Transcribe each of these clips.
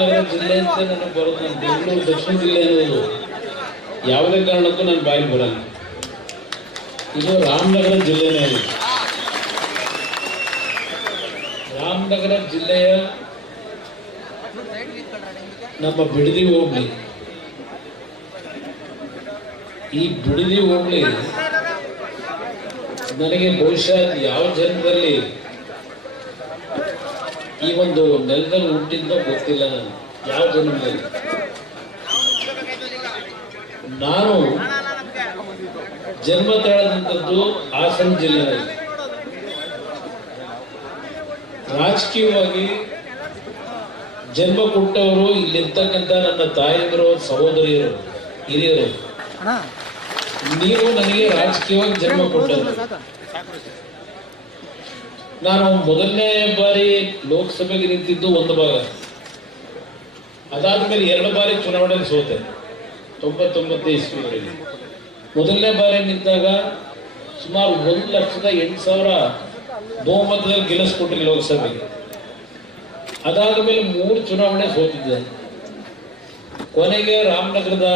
ರಾಮನಗರ ಜಿಲ್ಲೆ ಅಂತ ನನಗೆ ಬರೋದು. ನಾನು ಬೆಂಗಳೂರು ದಕ್ಷಿಣ ಜಿಲ್ಲೆ ಅನ್ನೋದು ಯಾವುದೇ ಕಾರಣಕ್ಕೂ ನನ್ನ ಬಾಯಿ ಬರಲ್ಲ. ಇದು ರಾಮನಗರ ಜಿಲ್ಲೆನೇ ಇದೆ. ರಾಮನಗರ ಜಿಲ್ಲೆಯ ನಮ್ಮ ಬಿಡದಿ ಹೋಬಳಿ, ಈ ಬಿಡದಿ ಹೋಬಳಿ ನನಗೆ ಬಹುಶಃ ಯಾವ ಜನ್ಮದಲ್ಲಿ ಈ ಒಂದು ನೆಲದಲ್ಲಿ ಹುಟ್ಟಿದ್ದ ಗೊತ್ತಿಲ್ಲ. ನಾನು ಯಾವ ಜನ್ಮದಲ್ಲಿ ನಾನು ಜನ್ಮ ತಾಳದಂಥದ್ದು ಹಾಸನ ಜಿಲ್ಲೆಯಲ್ಲಿ. ರಾಜಕೀಯವಾಗಿ ಜನ್ಮ ಕೊಟ್ಟವರು ಇಲ್ಲಿರ್ತಕ್ಕಂಥ ನನ್ನ ತಾಯಂದಿರು, ಸಹೋದರಿಯರು, ಹಿರಿಯರು. ನೀವು ನನಗೆ ರಾಜಕೀಯವಾಗಿ ಜನ್ಮ ಕೊಟ್ಟವರು. ನಾನು ಮೊದಲನೇ ಬಾರಿ ಲೋಕಸಭೆಗೆ ನಿಂತಿದ್ದು ಒಂದು ಭಾಗ, ಅದಾದ್ಮೇಲೆ 2 ಬಾರಿ ಚುನಾವಣೆಗೆ ಸೋತೆ 99 ಇಸ್ವಿವರೆಗೆ. ಮೊದಲನೇ ಬಾರಿ ನಿಂತಾಗ ಸುಮಾರು 1,08,000 ಬಹುಮತದಲ್ಲಿ ಗೆಲ್ಲಿಸ್ಕೊಟ್ರಿ ಲೋಕಸಭೆಗೆ. ಅದಾದ ಮೇಲೆ 3 ಚುನಾವಣೆ ಸೋತಿದ್ದೆ. ಕೊನೆಗೆ ರಾಮನಗರದ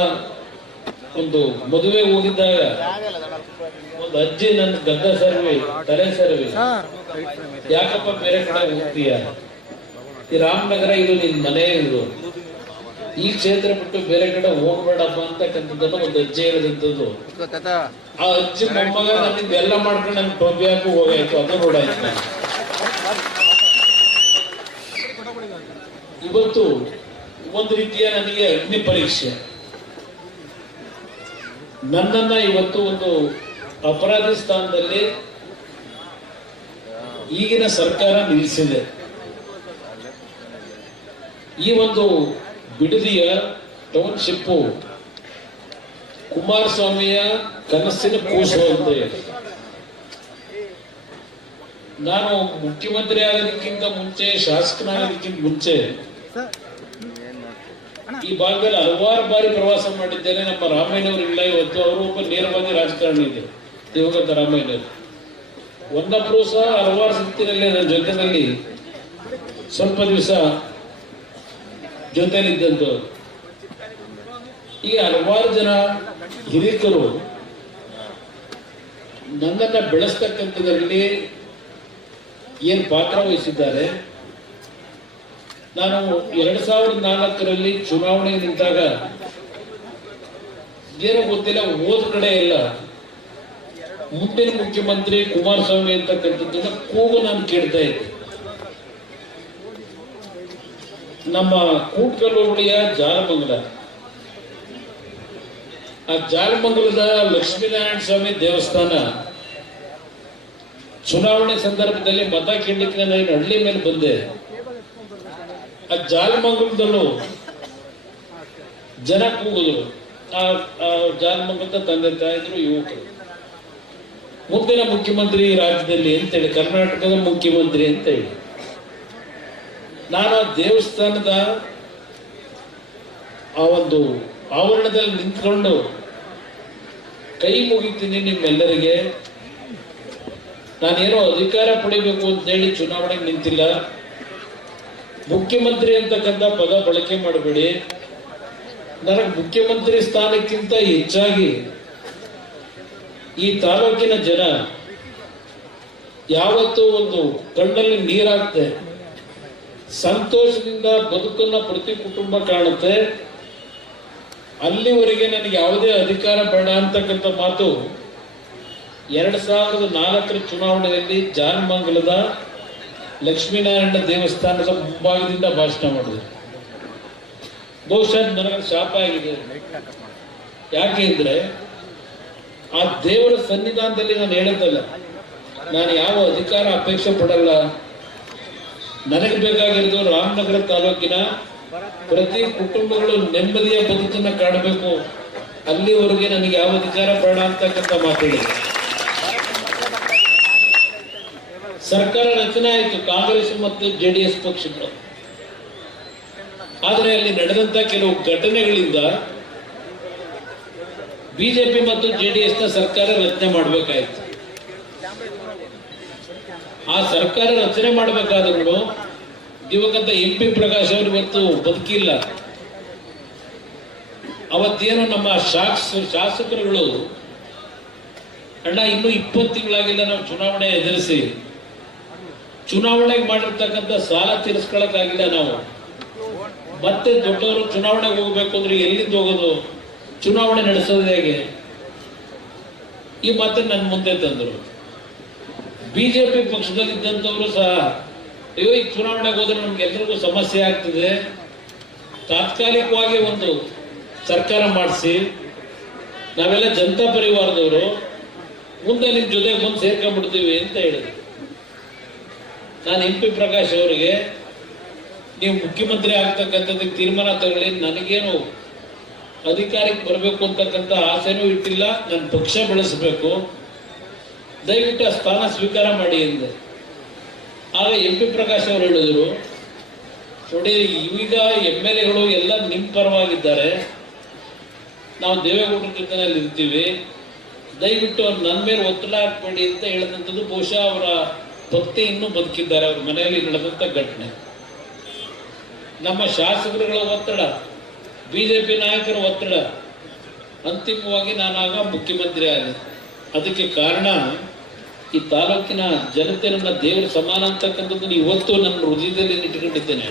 ಒಂದು ಮದುವೆ ಹೋಗಿದ್ದಾಗ ಒಂದು ಅಜ್ಜಿ ನನ್ನ ಗದ್ದ ಸರ್ವಿ, ತಲೆ ಸರ್ವಿ, ಯಾಕಪ್ಪ ಬೇರೆ ಕಡೆ ಹೋಗ್ತೀಯ, ಈ ರಾಮನಗರ ಇದು ನಿನ್ ಮನೆ, ಇದು ಈ ಕ್ಷೇತ್ರ ಬಿಟ್ಟು ಬೇರೆ ಕಡೆ ಹೋಗ್ಬೇಡಪ್ಪ ಅಂತಕ್ಕಂಥದ್ದನ್ನು ಒಂದು ಅಜ್ಜಿ ಹೇಳಿದಂಥದ್ದು. ಆ ಅಜ್ಜಿ ಮೊಮ್ಮಗ ನನಗೆ ಎಲ್ಲ ಮಾಡ್ಕೊಂಡು ನನ್ ಟೋಪಿ ಹಾಕಿ ಹೋಗಾಯ್ತು. ಅದು ನೋಡಾಯ್ತು. ಇವತ್ತು ಒಂದು ರೀತಿಯ ನನಗೆ ಅಗ್ನಿ ಪರೀಕ್ಷೆ. ನನ್ನನ್ನ ಇವತ್ತು ಒಂದು ಅಪರಾಧಿ ಸ್ಥಾನದಲ್ಲಿ ಈಗಿನ ಸರ್ಕಾರ ನಿಲ್ಲಿಸಿದೆ. ಈ ಒಂದು ಬಿಡದಿಯ ಟೌನ್ಶಿಪ್ ಕುಮಾರಸ್ವಾಮಿಯ ಕನಸಿನ ಕೂಸು ಅಂತ ಹೇಳಿ, ನಾನು ಮುಖ್ಯಮಂತ್ರಿ ಆಗೋದಕ್ಕಿಂತ ಮುಂಚೆ, ಶಾಸಕನಾಗೋದಕ್ಕಿಂತ ಮುಂಚೆ ಈ ಭಾಗದಲ್ಲಿ ಹಲವಾರು ಬಾರಿ ಪ್ರವಾಸ ಮಾಡಿದ್ದೇನೆ. ನಮ್ಮ ರಾಮಯ್ಯನವರು ಇಲ್ಲ ಇವತ್ತು, ಅವರು ಒಬ್ಬ ನೇರವಾಗಿ ರಾಜಕಾರಣಿ ಇದೆ, ದಿವಂಗತ ರಾಮಯ್ಯನವರು. ಒಂದೊಬ್ಬರು ಸಹ ಹಲವಾರು ಸುತ್ತಿನಲ್ಲಿ ನನ್ನ ಜೊತೆಯಲ್ಲಿ ಸ್ವಲ್ಪ ದಿವಸ ಜೊತೆಯಲ್ಲಿದ್ದಂಥವ್ರು. ಈ ಹಲವಾರು ಜನ ಹಿರಿಕರು ನನ್ನನ್ನ ಬೆಳೆಸ್ತಕ್ಕಂಥದ್ರಲ್ಲಿ ಏನ್ ಪಾತ್ರ ವಹಿಸಿದ್ದಾರೆ. ನಾನು 2004ರಲ್ಲಿ ಚುನಾವಣೆ ನಿಂತಾಗ ಏನೋ ಗೊತ್ತಿಲ್ಲ, ಹೋದ ಕಡೆ ಎಲ್ಲ ಮುಂದಿನ ಮುಖ್ಯಮಂತ್ರಿ ಕುಮಾರಸ್ವಾಮಿ ಅಂತಕ್ಕಂಥದ್ದನ್ನ ಕೂಗು ನಾನು ಕೇಳ್ತಾ ಇದ್ದೆ. ನಮ್ಮ ಕೂಟ್ಕಲ್ ಹೋಬಳಿಯ ಜಾಲಮಂಗಲ, ಆ ಜಾಲಮಂಗಲದ ಲಕ್ಷ್ಮೀನಾರಾಯಣ ಸ್ವಾಮಿ ದೇವಸ್ಥಾನ ಚುನಾವಣೆ ಸಂದರ್ಭದಲ್ಲಿ ಮತ ಕೇಳಲಿಕ್ಕೆ ನಾನು ಹಳ್ಳಿ ಮೇಲೆ ಬಂದೆ. ಆ ಜಾಲಮಂಗಲದಲ್ಲೂ ಜನ ಕೂಗಿದ್ರು. ಆ ಜಾಲಮಂಗಲದ ತಂದೆ ತಾಯಿದ್ರು, ಯುವಕರು, ಮುಂದಿನ ಮುಖ್ಯಮಂತ್ರಿ ರಾಜ್ಯದಲ್ಲಿ ಅಂತೇಳಿ, ಕರ್ನಾಟಕದ ಮುಖ್ಯಮಂತ್ರಿ ಅಂತ ಹೇಳಿ. ನಾನು ದೇವಸ್ಥಾನದ ಆ ಒಂದು ಆವರಣದಲ್ಲಿ ನಿಂತ್ಕೊಂಡು ಕೈ ಮುಗಿತೀನಿ ನಿಮ್ಮೆಲ್ಲರಿಗೆ. ನಾನೇನೋ ಅಧಿಕಾರ ಪಡಿಬೇಕು ಅಂತ ಹೇಳಿ ಚುನಾವಣೆಗೆ ನಿಂತಿಲ್ಲ. ಮುಖ್ಯಮಂತ್ರಿ ಅಂತಕ್ಕಂಥ ಪದ ಬಳಕೆ ಮಾಡಬೇಡಿ. ನನಗೆ ಮುಖ್ಯಮಂತ್ರಿ ಸ್ಥಾನಕ್ಕಿಂತ ಹೆಚ್ಚಾಗಿ ಈ ತಾಲೂಕಿನ ಜನ ಯಾವತ್ತೂ ಒಂದು ಕಣ್ಣಲ್ಲಿ ನೀರಾಗ್ತೆ, ಸಂತೋಷದಿಂದ ಬದುಕನ್ನ ಪ್ರತಿ ಕುಟುಂಬ ಕಾಣುತ್ತೆ. ಅಲ್ಲಿವರೆಗೆ ನನಗೆ ಯಾವುದೇ ಅಧಿಕಾರ ಬೇಡ ಅಂತಕ್ಕಂಥ ಮಾತು 2004ರ ಚುನಾವಣೆಯಲ್ಲಿ ಜಾಲಮಂಗಲದ ಲಕ್ಷ್ಮೀನಾರಾಯಣ ದೇವಸ್ಥಾನದ ಮುಂಭಾಗದಿಂದ ಭಾಷಣ ಮಾಡಿದೆ. ಬಹುಶಃ ನನಗೆ ಶಾಪ ಆಗಿದೆ. ಯಾಕೆ ಅಂದ್ರೆ ಆ ದೇವರ ಸನ್ನಿಧಾನದಲ್ಲಿ ನಾನು ಹೇಳೋದಲ್ಲ, ನಾನು ಯಾವ ಅಧಿಕಾರ ಅಪೇಕ್ಷೆ ಪಡಲ್ಲ. ನನಗೆ ಬೇಕಾಗಿರೋದು ರಾಮನಗರ ತಾಲೂಕಿನ ಪ್ರತಿ ಕುಟುಂಬಗಳು ನೆಮ್ಮದಿಯ ಬದುಕನ್ನ ಕಾಣಬೇಕು. ಅಲ್ಲಿವರೆಗೆ ನನಗೆ ಯಾವ ಅಧಿಕಾರ ಬೇಡ ಅಂತಕ್ಕಂಥ ಮಾತಾಡಿದೆ. ಸರ್ಕಾರ ರಚನೆ ಆಯಿತು ಕಾಂಗ್ರೆಸ್ ಮತ್ತು ಜೆಡಿಎಸ್ ಪಕ್ಷಗಳು. ಆದರೆ ಅಲ್ಲಿ ನಡೆದಂತ ಕೆಲವು ಘಟನೆಗಳಿಂದ ಬಿಜೆಪಿ ಮತ್ತು ಜೆಡಿಎಸ್ ನ ಸರ್ಕಾರ ರಚನೆ ಮಾಡಬೇಕಾಯಿತು. ಆ ಸರ್ಕಾರ ರಚನೆ ಮಾಡಬೇಕಾದ್ರೂ ದಿವಂಗತ MP ಪ್ರಕಾಶ್ ಅವರು ಇವತ್ತು ಬದುಕಿಲ್ಲ. ಅವತ್ತೇನು ನಮ್ಮ ಶಾಸಕರುಗಳು ಅಣ್ಣ ಇನ್ನೂ 20 ತಿಂಗಳಾಗಿಲ್ಲ ನಾವು ಚುನಾವಣೆ ಎದುರಿಸಿ, ಚುನಾವಣೆಗೆ ಮಾಡಿರ್ತಕ್ಕಂಥ ಸಾಲ ತೀರಿಸ್ಕೊಳಕ್ಕಾಗಿಲ್ಲ ನಾವು, ಮತ್ತೆ ದೊಡ್ಡವರು ಚುನಾವಣೆಗೆ ಹೋಗ್ಬೇಕು ಅಂದ್ರೆ ಎಲ್ಲಿಂದ ಹೋಗೋದು, ಚುನಾವಣೆ ನಡೆಸೋದು ಹೇಗೆ, ಈ ಮಾತನ್ನು ನನ್ನ ಮುಂದೆ ತಂದರು. BJP ಪಕ್ಷದಲ್ಲಿದ್ದಂಥವರು ಸಹ ಅಯ್ಯೋ ಈ ಚುನಾವಣೆಗೆ ಹೋದ್ರೆ ನಮ್ಗೆಲ್ರಿಗೂ ಸಮಸ್ಯೆ ಆಗ್ತದೆ, ತಾತ್ಕಾಲಿಕವಾಗಿ ಒಂದು ಸರ್ಕಾರ ಮಾಡಿಸಿ, ನಾವೆಲ್ಲ ಜನತಾ ಪರಿವಾರದವರು ಮುಂದೆ ನಿಮ್ಮ ಜೊತೆಗೆ ಮುಂದೆ ಸೇರ್ಕೊಂಡ್ಬಿಡ್ತೀವಿ ಅಂತ ಹೇಳಿದ್ರು. ನಾನು MP ಪ್ರಕಾಶ್ ಅವರಿಗೆ ನೀವು ಮುಖ್ಯಮಂತ್ರಿ ಆಗ್ತಕ್ಕಂಥದ್ದಕ್ಕೆ ತೀರ್ಮಾನ ತಗೊಳ್ಳಿ, ನನಗೇನು ಅಧಿಕಾರಕ್ಕೆ ಬರಬೇಕು ಅಂತಕ್ಕಂಥ ಆಸೆನೂ ಇಟ್ಟಿಲ್ಲ, ನನ್ನ ಪಕ್ಷ ಬೆಳೆಸಬೇಕು, ದಯವಿಟ್ಟು ಆ ಸ್ಥಾನ ಸ್ವೀಕಾರ ಮಾಡಿ ಎಂದೆ. ಆಗ MP ಪ್ರಕಾಶ್ ಅವರು ಹೇಳಿದ್ರು, ನೋಡಿ ಈಗ MLAಗಳು ಎಲ್ಲ ನಿಮ್ಮ ಪರವಾಗಿದ್ದಾರೆ, ನಾವು ದೇವೇಗೌಡರ ಜೊತೆನಲ್ಲಿ ಇರ್ತೀವಿ, ದಯವಿಟ್ಟು ಅವ್ರು ನನ್ನ ಮೇಲೆ ಒತ್ತಡ ಹಾಕ್ಬೇಡಿ ಅಂತ ಹೇಳಿದಂಥದ್ದು. ಬಹುಶಃ ಅವರ ಭಕ್ತಿ ಇನ್ನೂ ಬದುಕಿದ್ದಾರೆ, ಅವ್ರ ಮನೆಯಲ್ಲಿ ನಡೆದಂಥ ಘಟನೆ. ನಮ್ಮ ಶಾಸಕರುಗಳ ಒತ್ತಡ, BJP ನಾಯಕರ ಒತ್ತಡ, ಅಂತಿಮವಾಗಿ ನಾನಾಗ ಮುಖ್ಯಮಂತ್ರಿ ಆದೆ. ಅದಕ್ಕೆ ಕಾರಣ ಈ ತಾಲೂಕಿನ ಜನತೆ ನನ್ನ ದೇವರ ಸಮಾನ ಅಂತಕ್ಕಂಥದ್ದನ್ನು ಇವತ್ತು ನನ್ನ ಹೃದಯದಲ್ಲಿ ಇಟ್ಟುಕೊಂಡಿದ್ದೇನೆ.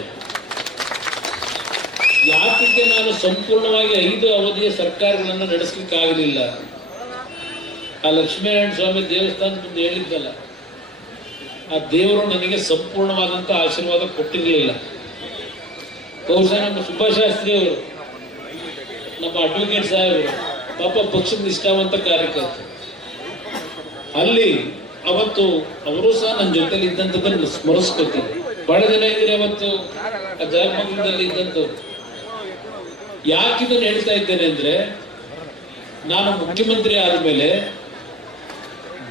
ಯಾಕೆ ನಾನು ಸಂಪೂರ್ಣವಾಗಿ 5 ಅವಧಿಯ ಸರ್ಕಾರಗಳನ್ನು ನಡೆಸಲಿಕ್ಕಾಗಲಿಲ್ಲ, ಆ ಲಕ್ಷ್ಮೀನಾರಾಯಣ ಸ್ವಾಮಿ ದೇವಸ್ಥಾನದ ಮುಂದೆ ಹೇಳಿದ್ದಲ್ಲ, ಆ ದೇವರು ನನಗೆ ಸಂಪೂರ್ಣವಾದಂಥ ಆಶೀರ್ವಾದ ಕೊಟ್ಟಿರಲಿಲ್ಲ. ಬಹುಶಃ ನಮ್ಮ ಸುಭಾಷಾಸ್ತ್ರಿ ಅವರು, ನಮ್ಮ ಅಡ್ವೊಕೇಟ್ ಸಾಹೇಬರು ಪಾಪ ಪಕ್ಷದ ನಿಷ್ಠಾವಂತ ಕಾರ್ಯಕರ್ತರು, ಅಲ್ಲಿ ಅವತ್ತು ಅವರು ಸಹ ನನ್ನ ಜೊತೆಲಿ ಇದ್ದಂಥದ್ದನ್ನು ಸ್ಮರಿಸ್ಕೊತೀನಿ. ಬಹಳ ಜನ ಇದ್ರೆ ಅವತ್ತು ಆ ಜಾಗಮಂಗಲದಲ್ಲಿ ಇದ್ದಂಥವ್ರು. ಯಾಕಿದನ್ನು ಹೇಳ್ತಾ ಇದ್ದೇನೆ ಅಂದ್ರೆ, ನಾನು ಮುಖ್ಯಮಂತ್ರಿ ಆದಮೇಲೆ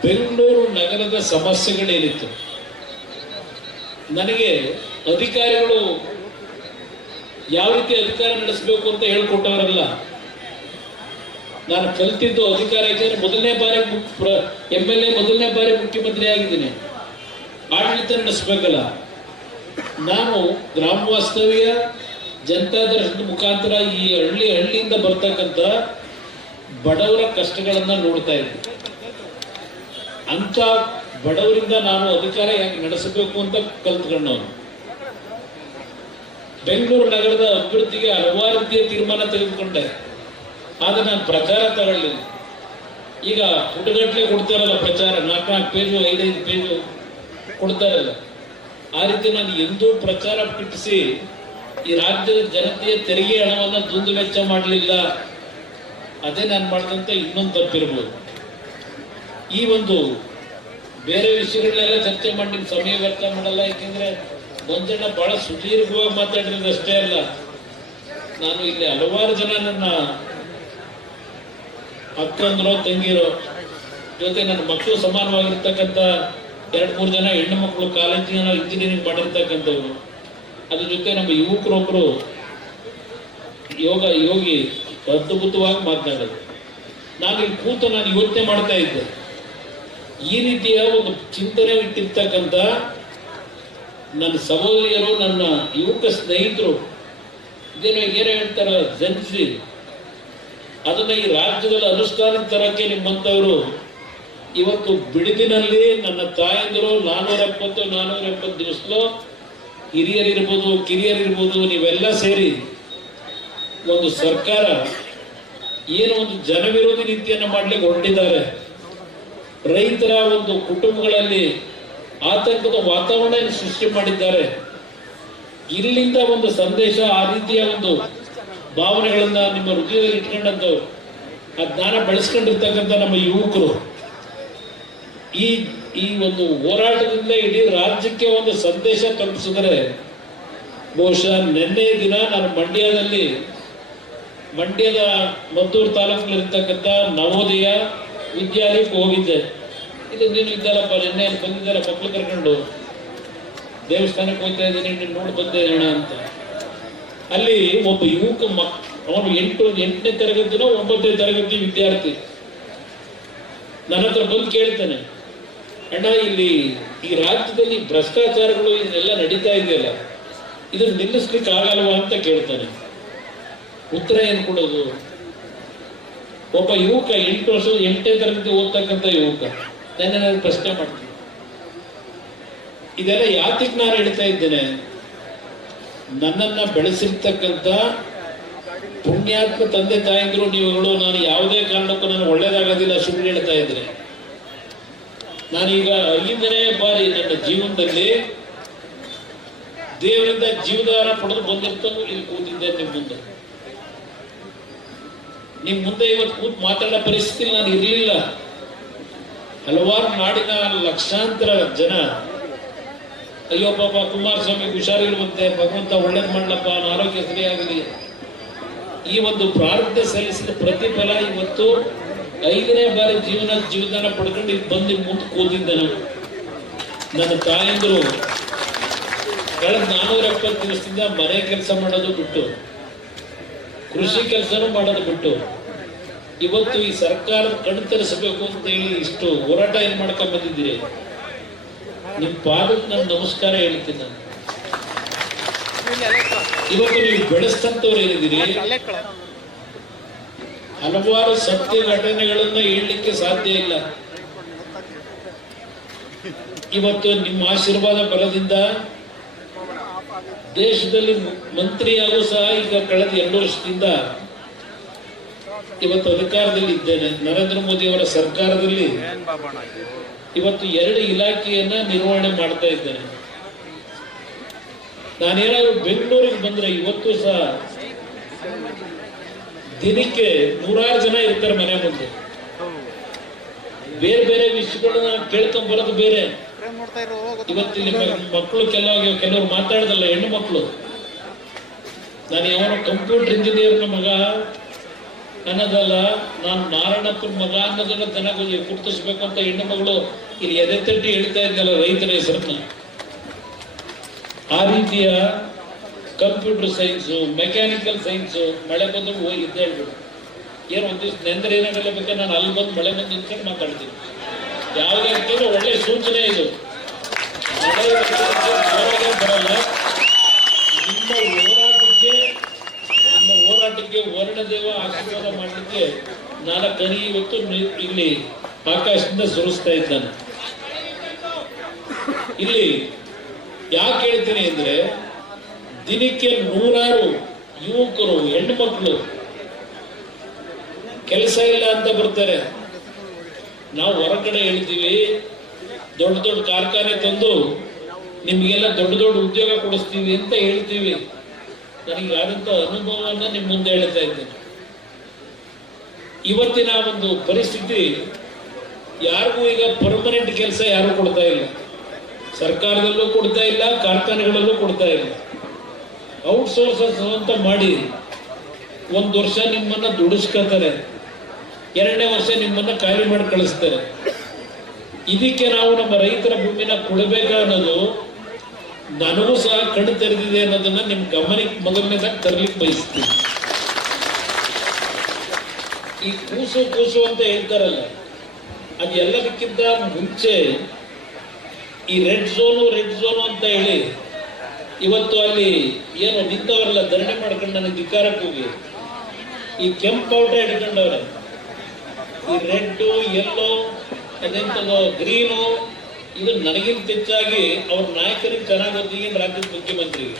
ಬೆಂಗಳೂರು ನಗರದ ಸಮಸ್ಯೆಗಳೇನಿತ್ತು, ನನಗೆ ಅಧಿಕಾರಿಗಳು ಯಾವ ರೀತಿ ಅಧಿಕಾರ ನಡೆಸಬೇಕು ಅಂತ ಹೇಳ್ಕೊಟ್ಟವರಲ್ಲ. ನಾನು ಕಲ್ತಿದ್ದು ಅಧಿಕಾರ ಯಾಕೆಂದ್ರೆ ಮೊದಲನೇ ಬಾರಿ MLA ಮೊದಲನೇ ಬಾರಿ ಮುಖ್ಯಮಂತ್ರಿ ಆಗಿದ್ದೀನಿ, ಆಡಳಿತ ನಡೆಸಬೇಕಲ್ಲ. ನಾನು ಗ್ರಾಮ ವಾಸ್ತವ್ಯ ಜನತಾ ದರ್ಶನದ ಮುಖಾಂತರ ಈ ಹಳ್ಳಿಯಿಂದ ಬರ್ತಕ್ಕಂಥ ಬಡವರ ಕಷ್ಟಗಳನ್ನ ನೋಡ್ತಾ ಇದ್ದೆ. ಅಂತ ಬಡವರಿಂದ ನಾನು ಅಧಿಕಾರ ಯಾಕೆ ನಡೆಸಬೇಕು ಅಂತ ಕಲ್ತ್ಕೊಂಡವನು. ಬೆಂಗಳೂರು ನಗರದ ಅಭಿವೃದ್ಧಿಗೆ ಹಲವಾರು ರೀತಿಯ ತೀರ್ಮಾನ ತೆಗೆದುಕೊಂಡೆ, ಆದ್ರೆ ನಾನು ಪ್ರಚಾರ ತಗೊಳ್ಳಿಲ್ಲ. ಈಗ ಪುಟಗಟ್ಟಲೆ ಕೊಡ್ತಾರಲ್ಲ ಪ್ರಚಾರ, 4 ಪೇಜು 5 ಪೇಜು ಕೊಡ್ತಾರಲ್ಲ, ಆ ರೀತಿ ನಾನು ಎಂದೂ ಪ್ರಚಾರ ಪಿಟ್ಟಿಸಿ ಈ ರಾಜ್ಯದ ಜನತೆಯ ತೆರಿಗೆ ಹಣವನ್ನು ದುಂದು ವೆಚ್ಚ ಮಾಡಲಿಲ್ಲ. ಅದೇ ನಾನು ಮಾಡಿದಂತ ಇನ್ನೊಂದು ತಪ್ಪಿರ್ಬೋದು. ಈ ಒಂದು ಬೇರೆ ವಿಷಯಗಳನ್ನೆಲ್ಲ ಚರ್ಚೆ ಮಾಡಿ ನಿಮ್ಮ ಸಮಯ ವ್ಯರ್ಥ ಮಾಡಲ್ಲ, ಯಾಕೆಂದ್ರೆ ಮಂಜಣ್ಣ ಬಹಳ ಸುದೀರ್ಘವಾಗಿ ಮಾತಾಡಿರೋದು ಅಷ್ಟೇ ಅಲ್ಲ, ನಾನು ಇಲ್ಲಿ ಹಲವಾರು ಜನ ನನ್ನ ಅಕ್ಕಂದ್ರೋ ತಂಗಿರೋ ಜೊತೆ ನನ್ನ ಮಕ್ಕಳು ಸಮಾನವಾಗಿರ್ತಕ್ಕಂಥ 2-3 ಜನ ಹೆಣ್ಣು ಮಕ್ಕಳು ಕಾಲೇಜಿನ ಇಂಜಿನಿಯರಿಂಗ್ ಮಾಡಿರ್ತಕ್ಕಂಥವ್ರು, ಅದ್ರ ಜೊತೆ ನಮ್ಮ ಯುವಕರೊಬ್ಬರು ಯೋಗಿ ಅದ್ಭುತವಾಗಿ ಮಾತನಾಡೋದು. ನಾನು ಇಲ್ಲಿ ಕೂತು ನಾನು ಯೋಚನೆ ಮಾಡ್ತಾ ಇದ್ದೆ, ಈ ರೀತಿಯ ಒಂದು ಚಿಂತನೆ ಇಟ್ಟಿರ್ತಕ್ಕಂಥ ನನ್ನ ಸಹೋದರಿಯರು, ನನ್ನ ಯುವಕ ಸ್ನೇಹಿತರು ಏನೋ ಹೇಳ್ತಾರ ಜನಿಸಿ ಅದನ್ನ ಈ ರಾಜ್ಯದಲ್ಲಿ ಅನುಷ್ಠಾನಕ್ಕೆ ತರಕ್ಕೆ ನಿಮ್ಮಂಥವರು ಇವತ್ತು ಬಿಡುದಿನಲ್ಲಿ ನನ್ನ ತಾಯಂದಿರು 470 ದಿವಸಲು ಹಿರಿಯರಿರ್ಬೋದು ಕಿರಿಯರಿರ್ಬೋದು ನೀವೆಲ್ಲ ಸೇರಿ ಒಂದು ಸರ್ಕಾರ ಏನು ಒಂದು ಜನವಿರೋಧಿ ನೀತಿಯನ್ನು ಮಾಡ್ಲಿಕ್ಕೆ ಹೊರಟಿದ್ದಾರೆ. ರೈತರ ಒಂದು ಕುಟುಂಬಗಳಲ್ಲಿ ಆತಂಕದ ವಾತಾವರಣ ಸೃಷ್ಟಿ ಮಾಡಿದ್ದಾರೆ. ಇಲ್ಲಿಂದ ಒಂದು ಸಂದೇಶ, ಆ ರೀತಿಯ ಒಂದು ಭಾವನೆಗಳನ್ನ ನಿಮ್ಮ ಹೃದಯದಲ್ಲಿ ಇಟ್ಕೊಂಡಂಥವ್ರು, ಆ ಜ್ಞಾನ ಬೆಳೆಸ್ಕೊಂಡಿರ್ತಕ್ಕಂಥ ನಮ್ಮ ಯುವಕರು ಈ ಒಂದು ಹೋರಾಟದಿಂದ ಇಡೀ ರಾಜ್ಯಕ್ಕೆ ಒಂದು ಸಂದೇಶ ತಲುಪಿಸಿದರೆ, ಬಹುಶಃ ನಿನ್ನೆ ದಿನ ನಾನು ಮಂಡ್ಯದ ಮದ್ದೂರು ತಾಲೂಕಿನಲ್ಲಿರ್ತಕ್ಕಂಥ ನವೋದಯ ವಿದ್ಯಾಲಯಕ್ಕೆ ಹೋಗಿದ್ದೆ. ಇದು ನೀನು ಇದ್ದಲ್ಲಪ್ಪ, ನಿನ್ನೆ ಬಂದಿದ್ದಾರೆ ಮಕ್ಕಳು ಕರ್ಕೊಂಡು, ದೇವಸ್ಥಾನಕ್ಕೆ ಹೋಗ್ತಾ ಇದ್ದೀನಿ, ನೀನು ನೋಡಿ ಬಂದೆ ಅಣ್ಣ ಅಂತ. ಅಲ್ಲಿ ಒಬ್ಬ ಯುವಕ ಅವನು 8ನೇ ತರಗತಿನೋ 9ನೇ ತರಗತಿ ವಿದ್ಯಾರ್ಥಿ ನನ್ನ ಹತ್ರ ಬಂದು ಕೇಳ್ತಾನೆ, ಅಣ್ಣ ಇಲ್ಲಿ ಈ ರಾಜ್ಯದಲ್ಲಿ ಭ್ರಷ್ಟಾಚಾರಗಳು ಇದೆಲ್ಲ ನಡೀತಾ ಇದೆಯಲ್ಲ, ಇದನ್ನು ನಿಲ್ಲಿಸ್ಲಿಕ್ಕೆ ಆಗಲ್ವಾ ಅಂತ ಕೇಳ್ತಾನೆ. ಉತ್ತರ ಏನು ಕೊಡೋದು? ಒಬ್ಬ ಯುವಕ 8 ವರ್ಷದ 8ನೇ ತರಗತಿ ಓದ್ತಕ್ಕಂಥ ಯುವಕ ನಾನು ಪ್ರಶ್ನೆ ಮಾಡ್ತೀನಿ. ಇದೆಲ್ಲ ಯಾತಿಗೆ ನಾನು ಹೇಳ್ತಾ ಇದ್ದೇನೆ? ನನ್ನನ್ನ ಬೆಳೆಸಿರ್ತಕ್ಕಂಥ ಪುಣ್ಯಾತ್ಮ ತಂದೆ ತಾಯಿದ್ರು ನೀವುಗಳು ನಾನು ಯಾವುದೇ ಕಾರಣಕ್ಕೂ ನಾನು ಒಳ್ಳೇದಾಗೋದಿಲ್ಲ ಸುಳ್ಳು ಹೇಳ್ತಾ ಇದ್ರೆ. ನಾನೀಗ 5ನೇ ಬಾರಿ ನನ್ನ ಜೀವನದಲ್ಲಿ ದೇವರಿಂದ ಜೀವದಾನ ಪಡೆದು ಬಂದಿರ್ತಾನು ಇಲ್ಲಿ ಕೂತಿದ್ದೆ ನಿಮ್ ಮುಂದೆ ಇವತ್ತು ಕೂತ್ ಮಾತಾಡೋ ಪರಿಸ್ಥಿತಿ ನಾನು ಇರಲಿಲ್ಲ. ಹಲವಾರು ನಾಡಿನ ಲಕ್ಷಾಂತರ ಜನ ಅಯ್ಯೋ ಪಾಪ ಕುಮಾರಸ್ವಾಮಿ ಹುಷಾರಿರುವಂತೆ, ಭಗವಂತ ಒಳ್ಳೇದು ಮಾಡ್ಲಪ್ಪ, ಆರೋಗ್ಯ ಸರಿಯಾಗಲಿ, ಈ ಒಂದು ಪ್ರಾರ್ಥನೆ ಸಲ್ಲಿಸಿದ ಪ್ರತಿಫಲ ಇವತ್ತು 5ನೇ ಬಾರಿ ಜೀವದಾನ ಪಡ್ಕೊಂಡು ಇಲ್ಲಿ ಬಂದು ಮುಂದೆ ಕೂತಿದ್ದೆ. ನನ್ನ ತಾಯಂದ್ರು ಕಳೆದ 470 ದಿವಸದಿಂದ ಮನೆ ಕೆಲಸ ಮಾಡೋದು ಬಿಟ್ಟು, ಕೃಷಿ ಕೆಲಸನೂ ಮಾಡೋದು ಬಿಟ್ಟು, ಇವತ್ತು ಈ ಸರ್ಕಾರದ ಕಣ್ಣು ತರಿಸಬೇಕು ಅಂತ ಹೇಳಿ ಇಷ್ಟು ಹೋರಾಟ ಏನ್ ಮಾಡ್ಕೊಂಡ್ ಬಂದಿದ್ದೀರಿ. ನಿಮ್ ಪಾದಕ್ಕೆ ನಾನು ನಮಸ್ಕಾರ ಹೇಳ್ತೀನಿ. ನಾನು ಇವತ್ತು ನೀವು ಬೆಳೆಸ್ತಂತವ್ರು ಏನಿದ್ದೀರಿ, ಹಲವಾರು ಸತ್ಯ ಘಟನೆಗಳನ್ನ ಹೇಳಲಿಕ್ಕೆ ಸಾಧ್ಯ ಇಲ್ಲ. ಇವತ್ತು ನಿಮ್ಮ ಆಶೀರ್ವಾದ ಬಲದಿಂದ ದೇಶದಲ್ಲಿ ಮಂತ್ರಿಯಾಗೂ ಸಹ ಈಗ ಕಳೆದ 2 ವರ್ಷದಿಂದ ಇವತ್ತು ಅಧಿಕಾರದಲ್ಲಿ ಇದ್ದೇನೆ. ನರೇಂದ್ರ ಮೋದಿ ಅವರ ಸರ್ಕಾರದಲ್ಲಿ ಇವತ್ತು 2 ಇಲಾಖೆಯನ್ನ ನಿರ್ವಹಣೆ ಮಾಡ್ತಾ ಇದ್ದೇನೆ. ನಾನೇನಾದ್ರು ಬೆಂಗಳೂರಿಗೆ ಬಂದ್ರೆ ಇವತ್ತು ಸಹ ದಿನಕ್ಕೆ 100 ಜನ ಇರ್ತಾರೆ ಮನೆ ಮುಂದೆ. ಬೇರೆ ಬೇರೆ ವಿಷಯಗಳನ್ನ ಕೇಳ್ಕೊಂಡ್ ಬರೋದು ಬೇರೆ. ಇವತ್ತಿನ ಮಕ್ಕಳು ಕೆಲವರು ಮಾತಾಡದಲ್ಲ, ಹೆಣ್ಣು ಮಕ್ಕಳು. ನಾನು ಯಾವನ ಕಂಪ್ಯೂಟರ್ ಇಂಜಿನಿಯರ್ನ ಮಗ ಅನ್ನೋದಲ್ಲ, ನಾನು ನಾರಾಯಣಪ್ಪನ ಮಗ ಅನ್ನೋದನ್ನ ಚೆನ್ನಾಗಿ ಗುರುತಿಸ್ಬೇಕು ಅಂತ ಹೆಣ್ಣು ಮಗಳು ಇಲ್ಲಿ ಎದೆ ತಟ್ಟಿ ಹೇಳ್ತಾ ಇದ್ದಲ್ಲ ರೈತರ ಹೆಸರನ್ನ. ಆ ರೀತಿಯ ಕಂಪ್ಯೂಟರ್ ಸೈನ್ಸು, ಮೆಕ್ಯಾನಿಕಲ್ ಸೈನ್ಸು, ಮಳೆ ಬಂದು ಇದ್ದೇ ಹೇಳ್ಬಿಡು. ಏನು ಒಂದ್ ದಿವ್ಸ ನೆಂದ್ರೆ ಏನಾಗಲ್ಲ ಬೇಕಾದ್ರೆ ನಾನು ಅಲ್ಲಿ ಬಂದು ಮಳೆ ಬಂದು ನಿಂತ್ಕೊಂಡು ಮಾತಾಡ್ತೀನಿ. ಯಾವುದೇ ಅಂತಂದ್ರೆ ಒಳ್ಳೆ ಸೂಚನೆ ಇದು. ಬರಲ್ಲ. ನಿಮ್ಮ ಹೋರಾಟಕ್ಕೆ ವರ್ಣದೇವ ಆಶೀರ್ವಾದ ಮಾಡಲಿಕ್ಕೆ 4 ಹನಿ ಇವತ್ತು ಇಲ್ಲಿ ಆಕಾಶದಿಂದ ಸುರಿಸ್ತಾ ಇದ್ದಾನೆ. ಇಲ್ಲಿ ಯಾಕೆ ಹೇಳ್ತೀನಿ ಅಂದ್ರೆ, ದಿನಕ್ಕೆ 100 ಯುವಕರು, ಹೆಣ್ಣು ಮಕ್ಕಳು ಕೆಲಸ ಇಲ್ಲ ಅಂತ ಬರ್ತಾರೆ. ನಾವು ಹೊರಗಡೆ ಹೇಳ್ತೀವಿ, ದೊಡ್ಡ ದೊಡ್ಡ ಕಾರ್ಖಾನೆ ತಂದು ನಿಮಗೆಲ್ಲ ದೊಡ್ಡ ದೊಡ್ಡ ಉದ್ಯೋಗ ಕೊಡಿಸ್ತೀವಿ ಅಂತ ಹೇಳ್ತೀವಿ. ನನಗೆ ಆದಂತ ಅನುಭವವನ್ನ ನಿಮ್ಮ ಮುಂದೆ ಹೇಳ್ತಾ ಇದ್ದೇನೆ. ಇವತ್ತಿನ ಒಂದು ಪರಿಸ್ಥಿತಿ, ಯಾರಿಗೂ ಈಗ ಪರ್ಮನೆಂಟ್ ಕೆಲಸ ಯಾರು ಕೊಡ್ತಾ ಇಲ್ಲ. ಸರ್ಕಾರದಲ್ಲೂ ಕೊಡ್ತಾ ಇಲ್ಲ, ಕಾರ್ಖಾನೆಗಳಲ್ಲೂ ಕೊಡ್ತಾ ಇಲ್ಲ. ಔಟ್ಸೋರ್ಸಸ್ ಅಂತ ಮಾಡಿ 1 ವರ್ಷ ನಿಮ್ಮನ್ನ ದುಡಿಸ್ಕೊತಾರೆ, 2ನೇ ವರ್ಷ ನಿಮ್ಮನ್ನ ಖಾಲಿ ಮಾಡಿ ಕಳಿಸ್ತಾರೆ. ಇದಕ್ಕೆ ನಾವು ನಮ್ಮ ರೈತರ ಭೂಮಿನ ಕೊಡಬೇಕು ಅನ್ನೋದು ನನಗೂ ಸಹ ಕಣ್ಣು ತೆರೆದಿದೆ ಅನ್ನೋದನ್ನ ನಿಮ್ ಗಮನಕ್ಕೆ ಮೊದಲನೇದಾಗಿ ತರಲಿಕ್ಕೆ ಬಯಸ್ತೀನಿ. ಈ ಕೂಸು ಅಂತ ಹೇಳ್ತಾರಲ್ಲ, ಅದು ಎಲ್ಲದಕ್ಕಿಂತ ಮುಂಚೆ ಈ ರೆಡ್ ಝೋನು ಅಂತ ಹೇಳಿ ಇವತ್ತು ಅಲ್ಲಿ ಏನು ನಿಂತವರೆಲ್ಲ ಧರಣಿ ಮಾಡ್ಕೊಂಡು ನನಗೆ ಧಿಕ್ಕಾರಕ್ಕೆ ಹೋಗಿ ಈ ಕೆಂಪು ಪೌಟ ಹಿಡ್ಕೊಂಡವ್ರೆ. ಈ ರೆಡ್, ಯೆಲ್ಲೋ, ಅದೆಂತದೋ ಗ್ರೀನು, ಇದು ನನಗಿಂತ ಹೆಚ್ಚಾಗಿ ಅವ್ರ ನಾಯಕರಿಗೆ ಚೆನ್ನಾಗಿ ಗೊತ್ತಿಗೆ ರಾಜ್ಯದ ಮುಖ್ಯಮಂತ್ರಿಗೆ.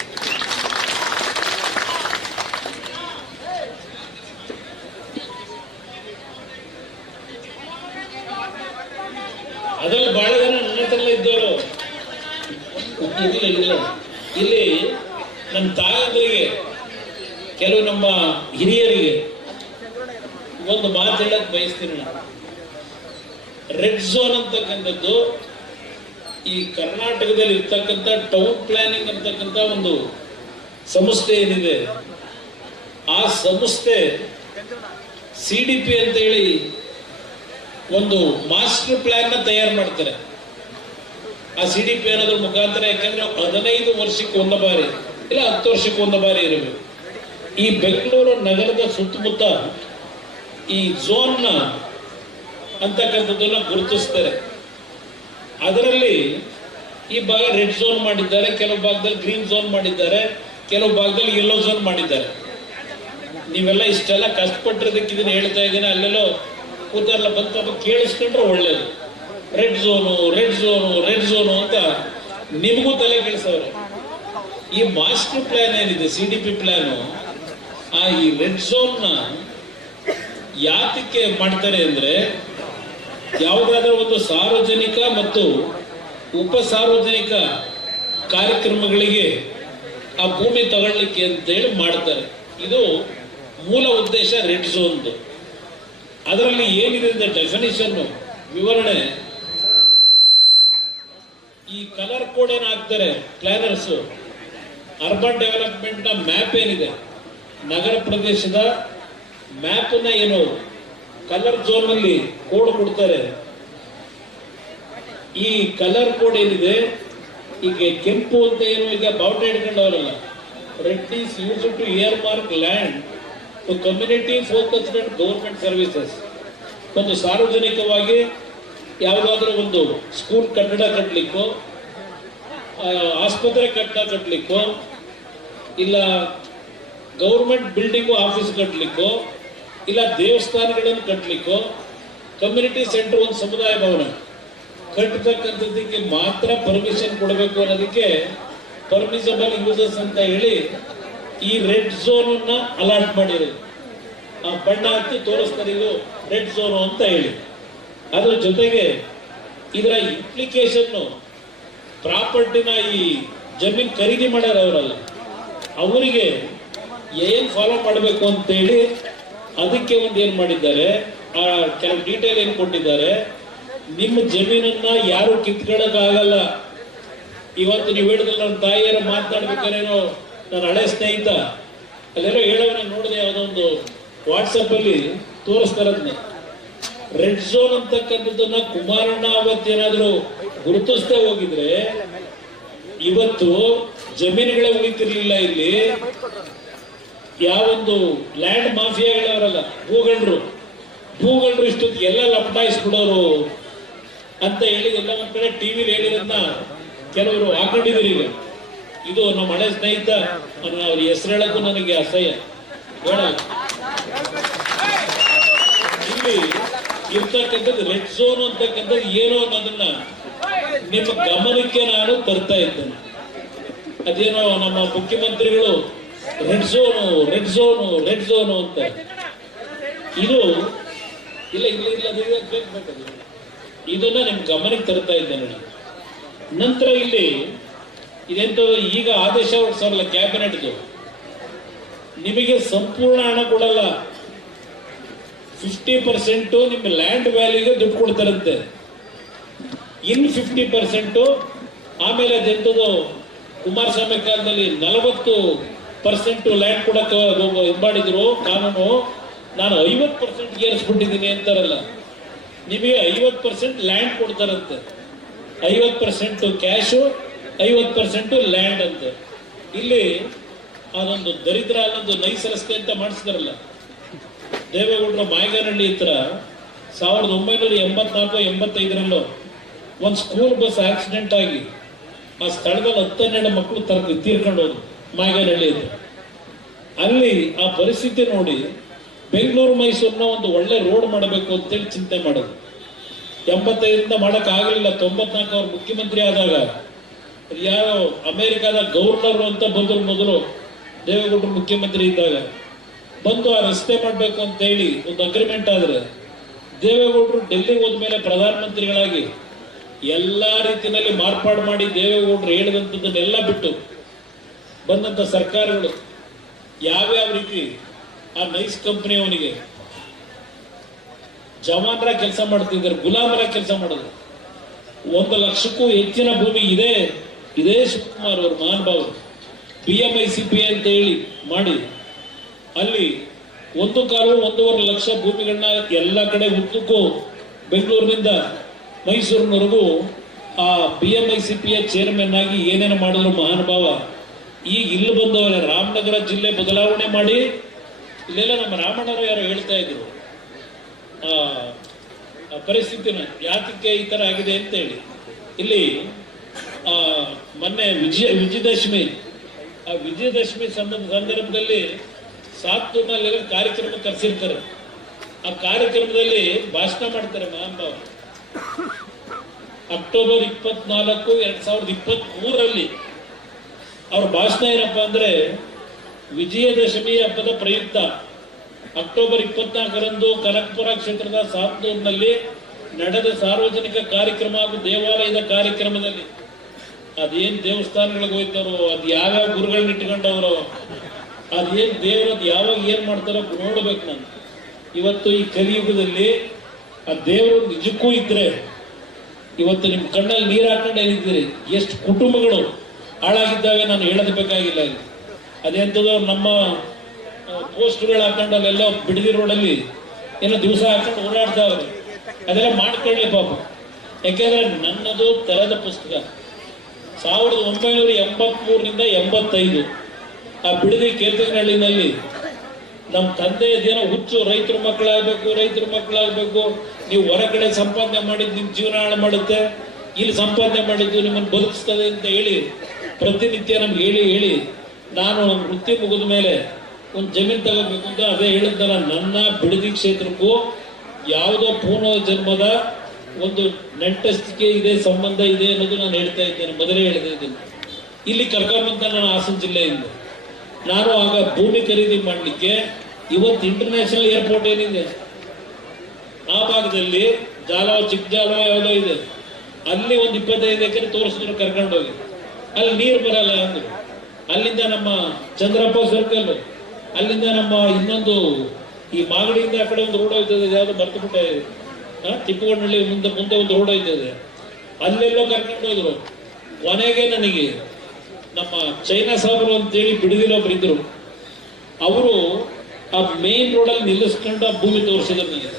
ಅದ್ರಲ್ಲಿ ಬಹಳ ಜನ ನನ್ನ ಹತ್ರ ಇದ್ದವರು ಇಲ್ಲ. ಇಲ್ಲಿ ನನ್ನ ತಾಯಂದ್ರಿಗೆ, ಕೆಲವು ನಮ್ಮ ಹಿರಿಯರಿಗೆ ಒಂದು ಮಾತು ಹೇಳಕ್ ಬಯಸ್ತೀನಿ ನಾನು. ರೆಡ್ ಝೋನ್ ಅಂತಕ್ಕಂಥದ್ದು ಈ ಕರ್ನಾಟಕದಲ್ಲಿ ಇರ್ತಕ್ಕಂಥ ಟೌನ್ ಪ್ಲಾನಿಂಗ್ ಅಂತಕ್ಕಂಥ ಒಂದು ಸಂಸ್ಥೆ ಏನಿದೆ, ಆ ಸಂಸ್ಥೆ CDP ಅಂತ ಹೇಳಿ ಒಂದು ಮಾಸ್ಟರ್ ಪ್ಲಾನ್ ನ ತಯಾರು ಮಾಡ್ತಾರೆ. ಆ CDP ಅನ್ನೋದ್ರ ಮುಖಾಂತರ, ಯಾಕಂದ್ರೆ 15 ವರ್ಷಕ್ಕೆ 1 ಬಾರಿ ಇಲ್ಲ 10 ವರ್ಷಕ್ಕೆ 1 ಬಾರಿ ಇರಬೇಕು. ಈ ಬೆಂಗಳೂರು ನಗರದ ಸುತ್ತಮುತ್ತ ಈ ಝೋನ್ನ ಅಂತಕ್ಕಂಥದ್ದನ್ನ ಗುರುತಿಸ್ತಾರೆ. ಅದರಲ್ಲಿ ಈ ಭಾಗ ರೆಡ್ ಝೋನ್ ಮಾಡಿದ್ದಾರೆ, ಕೆಲವು ಭಾಗದಲ್ಲಿ ಗ್ರೀನ್ ಝೋನ್ ಮಾಡಿದ್ದಾರೆ, ಕೆಲವು ಭಾಗದಲ್ಲಿ ಯೆಲ್ಲೋ ಝೋನ್ ಮಾಡಿದ್ದಾರೆ. ನೀವೆಲ್ಲ ಇಷ್ಟೆಲ್ಲ ಕಷ್ಟಪಟ್ಟಿರೋದಕ್ಕೆ ಇದನ್ನ ಹೇಳ್ತಾ ಇದ್ದೀನಿ. ಅಲ್ಲೆಲ್ಲೋ ಕೂತಾರಲ್ಲ ಬಂದು ಪಾಪ ಕೇಳಿಸ್ಕೊಂಡ್ರೆ ಒಳ್ಳೇದು. Red zone red zone red zone ಅಂತ ನಿಮಗೂ ತಲೆ ಕೆಡಿಸವ್ರೆ. ಈ ಮಾಸ್ಟರ್ ಪ್ಲಾನ್ ಏನಿದೆ, CDP ಪ್ಲಾನು, ಈ ರೆಡ್ ಝೋನ್ನ ಯಾತಕ್ಕೆ ಮಾಡ್ತಾರೆ ಅಂದ್ರೆ, ಯಾವುದಾದ್ರೂ ಒಂದು ಸಾರ್ವಜನಿಕ ಮತ್ತು ಉಪ ಸಾರ್ವಜನಿಕ ಕಾರ್ಯಕ್ರಮಗಳಿಗೆ ಆ ಭೂಮಿ ತಗೊಳ್ಳಿಕ್ಕೆ ಅಂತೇಳಿ ಮಾಡ್ತಾರೆ. ಇದು ಮೂಲ ಉದ್ದೇಶ ರೆಡ್ ಝೋನ್ದು. ಅದರಲ್ಲಿ ಏನಿದೆ ಅಂದ್ರೆ ಡೆಫಿನಿಷನ್, ವಿವರಣೆ, ಈ ಕಲರ್ ಕೋಡ್ ಏನ್ ಹಾಕ್ತಾರೆ ಪ್ಲಾನರ್ಸ್, ಅರ್ಬನ್ ಡೆವಲಪ್ಮೆಂಟ್ ನ ಮ್ಯಾಪ್ ಏನಿದೆ, ನಗರ ಪ್ರದೇಶದ ಮ್ಯಾಪ್ ನ ಏನು ಕಲರ್ ಝೋನ್ ಅಲ್ಲಿ ಕೋಡ್ ಕೊಡ್ತಾರೆ. ಈ ಕಲರ್ ಕೋಡ್ ಏನಿದೆ, ಈಗ ಕೆಂಪು ಅಂತ ಏನು ಈಗ ಬಾವುಟ ಹಿಡ್ಕೊಂಡವರಲ್ಲ, red is used to earmark land to community focused and government services. ಒಂದು ಸಾರ್ವಜನಿಕವಾಗಿ ಯಾವುದಾದ್ರೂ ಒಂದು ಸ್ಕೂಲ್ ಕಟ್ಟಡ ಕಟ್ಟಲಿಕ್ಕೋ, ಆಸ್ಪತ್ರೆ ಕಟ್ಟಡ ಕಟ್ಟಲಿಕ್ಕೋ, ಇಲ್ಲ ಗೌರ್ಮೆಂಟ್ ಬಿಲ್ಡಿಂಗು ಆಫೀಸ್ ಕಟ್ಟಲಿಕ್ಕೋ, ಇಲ್ಲ ದೇವಸ್ಥಾನಗಳನ್ನು ಕಟ್ಟಲಿಕ್ಕೋ, ಕಮ್ಯುನಿಟಿ ಸೆಂಟರ್ ಒಂದು ಸಮುದಾಯ ಭವನ ಕಟ್ಟತಕ್ಕಂಥದ್ದಕ್ಕೆ ಮಾತ್ರ ಪರ್ಮಿಷನ್ ಕೊಡಬೇಕು ಅನ್ನೋದಕ್ಕೆ ಪರ್ಮಿಸಬಲ್ ಯೂಸಸ್ ಅಂತ ಹೇಳಿ ಈ ರೆಡ್ ಝೋನ್ ಅನ್ನ ಅಲಾಟ್ ಮಾಡಿರೋದು. ಆ ಬಣ್ಣ ಹತ್ತಿ ತೋರಿಸ್ತಾರೆ, ಇದು ರೆಡ್ ಝೋನ್ ಅಂತ ಹೇಳಿ. ಅದ್ರ ಜೊತೆಗೆ ಇದರ ಇಂಪ್ಲಿಕೇಶನ್, ಪ್ರಾಪರ್ಟಿನ ಈ ಜಮೀನ್ ಖರೀದಿ ಮಾಡ್ಯಾರ ಅವರಲ್ಲ, ಅವರಿಗೆ ಏನ್ ಫಾಲೋ ಮಾಡಬೇಕು ಅಂತೇಳಿ ಅದಕ್ಕೆ ಒಂದು ಏನ್ ಮಾಡಿದ್ದಾರೆ, ಆ ಕೆಲವು ಡೀಟೇಲ್ ಏನ್ ಕೊಟ್ಟಿದ್ದಾರೆ. ನಿಮ್ಮ ಜಮೀನನ್ನ ಯಾರು ಕಿತ್ಕೊಳ್ಳೋಕ್ಕಾಗಲ್ಲ. ಇವತ್ತು ನೀವು ಹೇಳಿದ್ರೆ ನನ್ನ ತಾಯಿಯರ ಮಾತನಾಡ್ಬೇಕಾರೇನೋ ನನ್ನ ಹಳೆ ಸ್ನೇಹಿತ ಅಲ್ಲೆಲ್ಲೋ ಹೇಳೋನ ನೋಡಿದೆ, ಯಾವುದೊಂದು ವಾಟ್ಸಪ್ ಅಲ್ಲಿ ತೋರಿಸ್ತಾರದ್ನ. ರೆಡ್ ಝೋನ್ ಅಂತಕ್ಕಂಥದ್ದನ್ನ ಕುಮಾರಣ್ಣ ಅವತ್ತೇನಾದ್ರೂ ಗುರುತಿಸ್ತಾ ಹೋಗಿದ್ರೆ ಇವತ್ತು ಜಮೀನುಗಳೇ ಉಳಿತಿರ್ಲಿಲ್ಲ. ಇಲ್ಲಿ ಯಾವೊಂದು ಲ್ಯಾಂಡ್ ಮಾಫಿಯಾಗಳವರಲ್ಲ, ಭೂಗಳ್ರು ಇಷ್ಟೊತ್ತಿಗೆ ಎಲ್ಲ ಲಪಟಾಯಿಸ್ಬಿಡೋರು ಅಂತ ಹೇಳಿ ಎಲ್ಲ ಒಂದ್ ಕಡೆ ಟಿವಿಲಿ ಹೇಳಿರೋದನ್ನ ಕೆಲವರು ಹಾಕೊಂಡಿದ್ರು. ಈಗ ಇದು ನಮ್ಮ ಹಳೆ ಸ್ನೇಹಿತ, ಅವ್ರ ಹೆಸರು ಹೇಳಕ್ಕೂ ನನಗೆ ಅಸಹ್ಯ, ಹೇಳಲ್ಲ. ಇಲ್ಲಿ ಇರ್ತಕ್ಕಂಥದ್ದು ರೆಡ್ ಝೋನ್ ಅಂತಕ್ಕಂಥದ್ದು ಏನು ಅನ್ನೋದನ್ನ ನಿಮ್ಮ ಗಮನಕ್ಕೆ ನಾನು ತರ್ತಾ ಇದ್ದೇನೆ. ಅದೇನೋ ನಮ್ಮ ಮುಖ್ಯಮಂತ್ರಿಗಳು red zone red zone red zone ಅಂತ, ಇದು ಇಲ್ಲ ಇಲ್ಲ ಇಲ್ಲ ಬೇಕದು, ಇದನ್ನ ನಿಮ್ ಗಮನಕ್ಕೆ ತರ್ತಾ ಇದ್ದೇನೆ ನಾನು. ನಂತರ ಇಲ್ಲಿ ಇದೆಂತ ಈಗ ಆದೇಶ ಹೊರಡಿಸಲ್ಲ ಕ್ಯಾಬಿನೆಟ್ದು, ನಿಮಗೆ ಸಂಪೂರ್ಣ ಹಣ ಕೊಡಲ್ಲ, 50% ನಿಮ್ಮ ಲ್ಯಾಂಡ್ ವ್ಯಾಲ್ಯೂಗೆ ದುಡ್ಡು ಕೊಡ್ತಾರಂತೆ. ಇನ್ 50% ಆಮೇಲೆ ಅದೆಂತದ್ದು ಕುಮಾರಸ್ವಾಮಿ ಕಾಲದಲ್ಲಿ 40% ಲ್ಯಾಂಡ್ ಕೊಡಕ್ಕೆ ಇದು ಮಾಡಿದ್ರು ಕಾನೂನು, ನಾನು 50% ಏರಿಸ್ಬಿಟ್ಟಿದ್ದೀನಿ ಅಂತಾರಲ್ಲ. ನಿಮಗೆ 50% ಲ್ಯಾಂಡ್ ಕೊಡ್ತಾರಂತೆ, 50% ಕ್ಯಾಶು, 50% ಲ್ಯಾಂಡ್ ಅಂತೆ. ಇಲ್ಲಿ ಅದೊಂದು ದರಿದ್ರ ಅನ್ನೊಂದು ನೈಸ್ ರಸ್ತೆ ಅಂತ ಮಾಡಿಸಿದಾರಲ್ಲ ದೇವೇಗೌಡರ ಮಾಯಗಾನಹಳ್ಳಿ ಹತ್ರ 1984-85 ಒಂದು ಸ್ಕೂಲ್ ಬಸ್ ಆಕ್ಸಿಡೆಂಟ್ ಆಗಿ ಆ ಸ್ಥಳದಲ್ಲಿ 10-12 ಮಕ್ಕಳು ತೀರ್ಕೊಂಡು ಹೋದ್ರು ಮಾಯಗಾನಹಳ್ಳಿ ಹತ್ರ. ಅಲ್ಲಿ ಆ ಪರಿಸ್ಥಿತಿ ನೋಡಿ ಬೆಂಗಳೂರು ಮೈಸೂರಿನ ಒಂದು ಒಳ್ಳೆ ರೋಡ್ ಮಾಡಬೇಕು ಅಂತೇಳಿ ಚಿಂತೆ ಮಾಡೋದು. 85ರಿಂದ ಮಾಡಕ್ ಆಗಲಿಲ್ಲ. 94 ಅವ್ರು ಮುಖ್ಯಮಂತ್ರಿ ಆದಾಗ ಯಾರೋ ಅಮೆರಿಕಾದ ಗವರ್ನರ್ ಅಂತ ಬಂದ್ರು ಮೊದಲು ದೇವೇಗೌಡರು ಮುಖ್ಯಮಂತ್ರಿ ಇದ್ದಾಗ, ಬಂದು ಆ ರಸ್ತೆ ಮಾಡಬೇಕು ಅಂತ ಹೇಳಿ ಒಂದು ಅಗ್ರಿಮೆಂಟ್ ಆದ್ರೆ ದೇವೇಗೌಡರು ಡೆಲ್ಲಿಗೆ ಹೋದ್ಮೇಲೆ ಪ್ರಧಾನಮಂತ್ರಿಗಳಾಗಿ ಎಲ್ಲಾ ರೀತಿಯಲ್ಲಿ ಮಾರ್ಪಾಡು ಮಾಡಿ ದೇವೇಗೌಡರು ಹೇಳಿದಂಥದ್ದನ್ನೆಲ್ಲ ಬಿಟ್ಟು ಬಂದಂತ ಸರ್ಕಾರಗಳು ಯಾವ್ಯಾವ ರೀತಿ ಆ ನೈಸ್ ಕಂಪನಿ ಅವನಿಗೆ ಜವಾನರ ಕೆಲಸ ಮಾಡ್ತಿದ್ದಾರೆ, ಗುಲಾಮರ ಕೆಲಸ ಮಾಡೋದು. 1 ಲಕ್ಷಕ್ಕೂ ಹೆಚ್ಚಿನ ಭೂಮಿ ಇದೇ ಶಿವಕುಮಾರ್ ಅವರು ಮಹಾನುಭಾವರು PMICP ಅಂತ ಹೇಳಿ ಮಾಡಿ ಅಲ್ಲಿ 1.25 ಲಕ್ಷ ಭೂಮಿಗಳನ್ನ ಎಲ್ಲ ಕಡೆ ಉದ್ದಕ್ಕೂ ಬೆಂಗಳೂರಿನಿಂದ ಮೈಸೂರಿನವರೆಗೂ ಆ PMICPಯ ಚೇರ್ಮನ್ ಆಗಿ ಏನೇನು ಮಾಡಿದ್ರು ಮಹಾನುಭಾವ. ಈಗ ಇಲ್ಲಿ ಬಂದವರ ರಾಮನಗರ ಜಿಲ್ಲೆ ಬದಲಾವಣೆ ಮಾಡಿ, ಇಲ್ಲೆಲ್ಲ ನಮ್ಮ ರಾಮಣ್ಣವರು ಯಾರು ಹೇಳ್ತಾ ಇದ್ರು ಆ ಪರಿಸ್ಥಿತಿನ ಯಾತಕ್ಕೆ ಈ ತರ ಆಗಿದೆ ಅಂತ ಹೇಳಿ. ಇಲ್ಲಿ ಮೊನ್ನೆ ವಿಜಯದಶಮಿ, ಆ ವಿಜಯದಶಮಿ ಸಂದರ್ಭದಲ್ಲಿ ಸಾತ್ತೂರಿನಲ್ಲಿ ಕಾರ್ಯಕ್ರಮ ಕರೆಸಿರ್ತಾರೆ. ಆ ಕಾರ್ಯಕ್ರಮದಲ್ಲಿ ಭಾಷಣ ಮಾಡ್ತಾರೆ ಮಹಾನುಭಾವ. ಅಕ್ಟೋಬರ್ 24, 2023 ಅವ್ರ ಭಾಷಣ ಏನಪ್ಪಾ ಅಂದ್ರೆ, ವಿಜಯದಶಮಿ ಹಬ್ಬದ ಪ್ರಯುಕ್ತ ಅಕ್ಟೋಬರ್ 24ರಂದು ಕನಕಪುರ ಕ್ಷೇತ್ರದ ಸಾತ್ತೂರಿನಲ್ಲಿ ನಡೆದ ಸಾರ್ವಜನಿಕ ಕಾರ್ಯಕ್ರಮ ಹಾಗೂ ದೇವಾಲಯದ ಕಾರ್ಯಕ್ರಮದಲ್ಲಿ ಅದೇನ್ ದೇವಸ್ಥಾನಗಳಿಗೆ ಹೋಯ್ತಾರೋ, ಅದು ಯಾವ್ಯಾವ ಗುರುಗಳನ್ನ ಇಟ್ಕೊಂಡವರು, ಅದೇನ್ ದೇವರದ್ದು ಯಾವಾಗ ಏನ್ ಮಾಡ್ತಾರೋ ನೋಡ್ಬೇಕು ನಾನು. ಇವತ್ತು ಈ ಕಲಿಯುಗದಲ್ಲಿ ಆ ದೇವರು ನಿಜಕ್ಕೂ ಇದ್ರೆ ಇವತ್ತು ನಿಮ್ ಕಣ್ಣಲ್ಲಿ ನೀರು ಹಾಕೊಂಡು ಹೇಳಿದ್ದೀರಿ. ಎಷ್ಟು ಕುಟುಂಬಗಳು ಹಾಳಾಗಿದ್ದಾವೆ ನಾನು ಹೇಳೋದು ಬೇಕಾಗಿಲ್ಲ. ಇಲ್ಲಿ ಅದೆಂಥದ್ದು ನಮ್ಮ ಪೋಸ್ಟ್ಗಳು ಹಾಕೊಂಡು ಅಲ್ಲೆಲ್ಲ ಬಿಡದಿ ರೋಡಲ್ಲಿ ಏನೋ ದಿವಸ ಹಾಕೊಂಡು ಓಡಾಡ್ತಾವ್ರೆ. ಅದೆಲ್ಲ ಮಾಡ್ಕೊಳ್ಳಿ ಪಾಪ. ಯಾಕೆಂದ್ರೆ ನನ್ನದು ತರದ ಪುಸ್ತಕ 1983ರಿಂದ 85 ಆ ಬಿಡದಿ ಕೇತನಹಳ್ಳಿನಲ್ಲಿ ನಮ್ಮ ತಂದೆಯದೇನೋ ಹುಚ್ಚು, ರೈತರ ಮಕ್ಕಳಾಗಬೇಕು, ನೀವು ಹೊರಗಡೆ ಸಂಪಾದನೆ ಮಾಡಿದ್ದು ನಿಮ್ ಜೀವನ ಹಾಳು ಮಾಡುತ್ತೆ, ಇಲ್ಲಿ ಸಂಪಾದನೆ ಮಾಡಿದ್ದು ನಿಮ್ಮನ್ನು ಬದುಕಿಸ್ತದೆ ಅಂತ ಹೇಳಿ ಪ್ರತಿನಿತ್ಯ ನಮ್ಗೆ ಹೇಳಿ ನಾನು ನಮ್ಮ ವೃತ್ತಿ ಮುಗಿದ ಮೇಲೆ ಒಂದು ಜಮೀನು ತಗೋಬೇಕು ಅಂತ ಅದೇ ಹೇಳಿದ್ದಲ್ಲ. ನನ್ನ ಬಿಡದಿ ಕ್ಷೇತ್ರಕ್ಕೂ ಯಾವುದೋ ಪೂರ್ವ ಜನ್ಮದ ಒಂದು ನೆಂಟಸ್ತಿಕೆ ಇದೆ, ಸಂಬಂಧ ಇದೆ ಅನ್ನೋದು ನಾನು ಹೇಳ್ತಾ ಇದ್ದೇನೆ, ಮೊದಲೇ ಹೇಳ್ತಾ ಇದ್ದೇನೆ. ಇಲ್ಲಿ ಕರ್ಕೊಂಬಂತ ನಾನು ಹಾಸನ ಜಿಲ್ಲೆಯಿಂದ ನಾನು ಆಗ ಭೂಮಿ ಖರೀದಿ ಮಾಡಲಿಕ್ಕೆ ಇವತ್ತು ಇಂಟರ್ನ್ಯಾಷನಲ್ ಏರ್ಪೋರ್ಟ್ ಏನಿದೆ ಆ ಭಾಗದಲ್ಲಿ ಚಿಕ್ಕ ಜಾಲವ ಯಾವುದೋ ಇದೆ, ಅಲ್ಲಿ ಒಂದು 25 ಎಕರೆ ತೋರಿಸಿದ್ರು ಕರ್ಕೊಂಡೋಗಿ. ಅಲ್ಲಿ ನೀರು ಬರಲ್ಲ ಅಂದ್ರು. ಅಲ್ಲಿಂದ ನಮ್ಮ ಚಂದ್ರಪ್ಪ ಸರ್ಕಲ್, ಅಲ್ಲಿಂದ ನಮ್ಮ ಇನ್ನೊಂದು ಈ ಮಾಗಡಿಯಿಂದ ಆ ಕಡೆ ಒಂದು ರೋಡ್ ಹೋಯ್ತದೆ, ಯಾವ್ದು ಮರ್ತುಬಿಟ್ಟೆ, ತಿಪ್ಪಗೊಂಡಳ್ಳಿ ಮುಂದೆ ಒಂದು ರೋಡ್ ಹೋಯ್ತದೆ, ಅಲ್ಲೆಲ್ಲೋ ಕರ್ಕೊಂಡು ಹೋದ್ರು. ಕೊನೆಗೆ ನನಗೆ ನಮ್ಮ ಚೈನಾ ಸಾಬರು ಅಂತೇಳಿ ಬಿಡದಿರೋಬ್ರು ಇದ್ರು, ಅವರು ಆ ಮೇನ್ ರೋಡಲ್ಲಿ ನಿಲ್ಲಿಸ್ಕೊಂಡು ಆ ಭೂಮಿ ತೋರಿಸಿದ್ರು ನನಗೆ.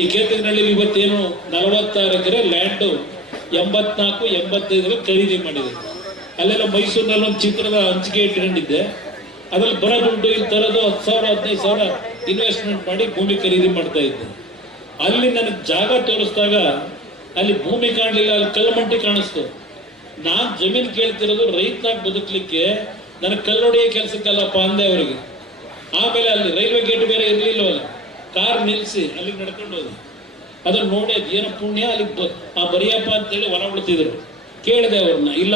ಈ ಕೇತನಹಳ್ಳಿ ಇವತ್ತೇನು 46 ಎಕರೆ ಲ್ಯಾಂಡು 84, 85 ಖರೀದಿ ಮಾಡಿದೆ. ಅಲ್ಲೆಲ್ಲ ಮೈಸೂರಿನಲ್ಲಿ ಒಂದು ಚಿತ್ರದ ಹಂಚಿಕೆ ಇಟ್ಕೊಂಡಿದ್ದೆ. ಅದ್ರಲ್ಲಿ ಬರೋ ದುಡ್ಡು ಇಲ್ಲಿ ತರೋದು 10,000, 15,000 ಇನ್ವೆಸ್ಟ್ಮೆಂಟ್ ಮಾಡಿ ಭೂಮಿ ಖರೀದಿ ಮಾಡ್ತಾ ಇದ್ದೆ. ಅಲ್ಲಿ ನನಗೆ ಜಾಗ ತೋರಿಸಿದಾಗ ಅಲ್ಲಿ ಭೂಮಿ ಕಾಣಲಿಲ್ಲ, ಅಲ್ಲಿ ಕಲ್ಲಮಂಟಿ ಕಾಣಿಸ್ತು. ನಾನು ಜಮೀನು ಕೇಳ್ತಿರೋದು ರೈತನಾಗಿ ಬದುಕಲಿಕ್ಕೆ, ನನಗೆ ಕಲ್ಲೊಡೆಯ ಕೆಲಸಕ್ಕಲ್ಲಪ್ಪ ಅಂದೆ ಅವರಿಗೆ. ಆಮೇಲೆ ಅಲ್ಲಿ ರೈಲ್ವೆ ಗೇಟ್ ಬೇರೆ ಇರಲಿಲ್ಲವಲ್ಲ, ಕಾರ್ ನಿಲ್ಲಿಸಿ ಅಲ್ಲಿ ನಡ್ಕೊಂಡು ಹೋದೆ. ಅದನ್ನ ನೋಡಿ ಏನೋ ಪುಣ್ಯ, ಅಲ್ಲಿ ಬರಿಯಪ್ಪ ಅಂತೇಳಿ ಹೊರ ಬಿಡ್ತಿದ್ರು. ಕೇಳಿದೆ ಅವ್ರನ್ನ, ಇಲ್ಲ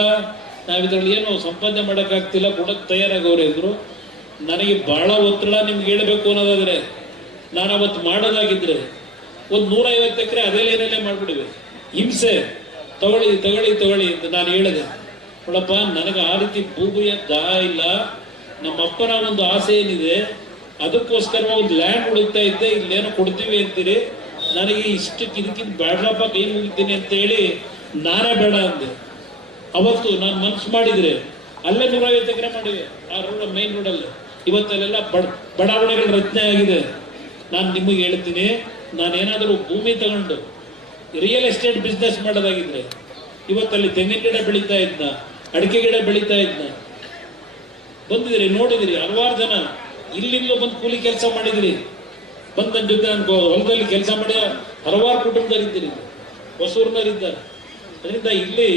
ನಾವಿದ್ರಲ್ಲಿ ಏನು ಸಂಪಾದನೆ ಮಾಡೋಕ್ಕಾಗ್ತಿಲ್ಲ, ಕೊಡೋಕೆ ತಯಾರಾಗವ್ರೆ ಅಂದ್ರು. ನನಗೆ ಬಹಳ ಒತ್ತಡ ನಿಮ್ಗೆ ಹೇಳಬೇಕು ಅನ್ನೋದಾದ್ರೆ, ನಾನು ಅವತ್ತು ಮಾಡೋದಾಗಿದ್ರೆ ಒಂದು 150 ಎಕರೆ ಅದೇನೇನೆಲ್ಲ ಮಾಡ್ಬಿಡಿವೆ. ಹಿಂಸೆ ತಗೊಳ್ಳಿ ಅಂತ ನಾನು ಹೇಳಿದೆ. ನೋಡಪ್ಪ, ನನಗೆ ಆ ರೀತಿ ಭೂಮಿಯ ದಾಹ ಇಲ್ಲ. ನಮ್ಮಪ್ಪನ ಒಂದು ಆಸೆ ಏನಿದೆ, ಅದಕ್ಕೋಸ್ಕರ ಒಂದು ಲ್ಯಾಂಡ್ ಉಳಿತಾ ಇದ್ದೆ, ಇಲ್ಲೇನೋ ಕೊಡ್ತೀವಿ ಅಂತೀರಿ, ನನಗೆ ಇಷ್ಟಕ್ಕೆ ಇದಕ್ಕಿಂತ ಬೇಡ್ರಪ್ಪ ಕೈ ಮುಗಿತೀನಿ ಅಂತ ಹೇಳಿ ನಾನೇ ಬೇಡ ಅಂದೆ. ಅವತ್ತು ನಾನು ಮನಸ್ಸು ಮಾಡಿದ್ರೆ ಅಲ್ಲೇ 150 ಎಕರೆ ಮಾಡಿವೆ ಆ ರೋಡ್, ಮೈನ್ ರೋಡಲ್ಲಿ. ಇವತ್ತಲ್ಲೆಲ್ಲ ಬಡಾವಣೆಗಳ ರಚನೆ ಆಗಿದೆ. ನಾನು ನಿಮಗೆ ಹೇಳ್ತೀನಿ, ನಾನೇನಾದರೂ ಭೂಮಿ ತಗೊಂಡು ರಿಯಲ್ ಎಸ್ಟೇಟ್ ಬಿಸ್ನೆಸ್ ಮಾಡೋದಾಗಿದ್ರೆ ಇವತ್ತಲ್ಲಿ ತೆಂಗಿನ ಗಿಡ ಬೆಳೀತಾ ಇದ್ನ, ಅಡಿಕೆ ಗಿಡ ಬೆಳೀತಾ ಇದ್ನ. ಬಂದಿದ್ರಿ, ನೋಡಿದಿರಿ, ಹಲವಾರು ಜನ ಇಲ್ಲಿಂದ ಬಂದು ಕೂಲಿ ಕೆಲಸ ಮಾಡಿದಿರಿ, ಬಂದು ನನ್ನ ಜೊತೆ ನಾನು ಹೊಲದಲ್ಲಿ ಕೆಲಸ ಮಾಡಿ ಹಲವಾರು ಕುಟುಂಬದಲ್ಲಿದ್ದೀರಿ, ಹೊಸೂರಿನವರಿದ್ದಾರೆ. ಅದರಿಂದ ಇಲ್ಲಿ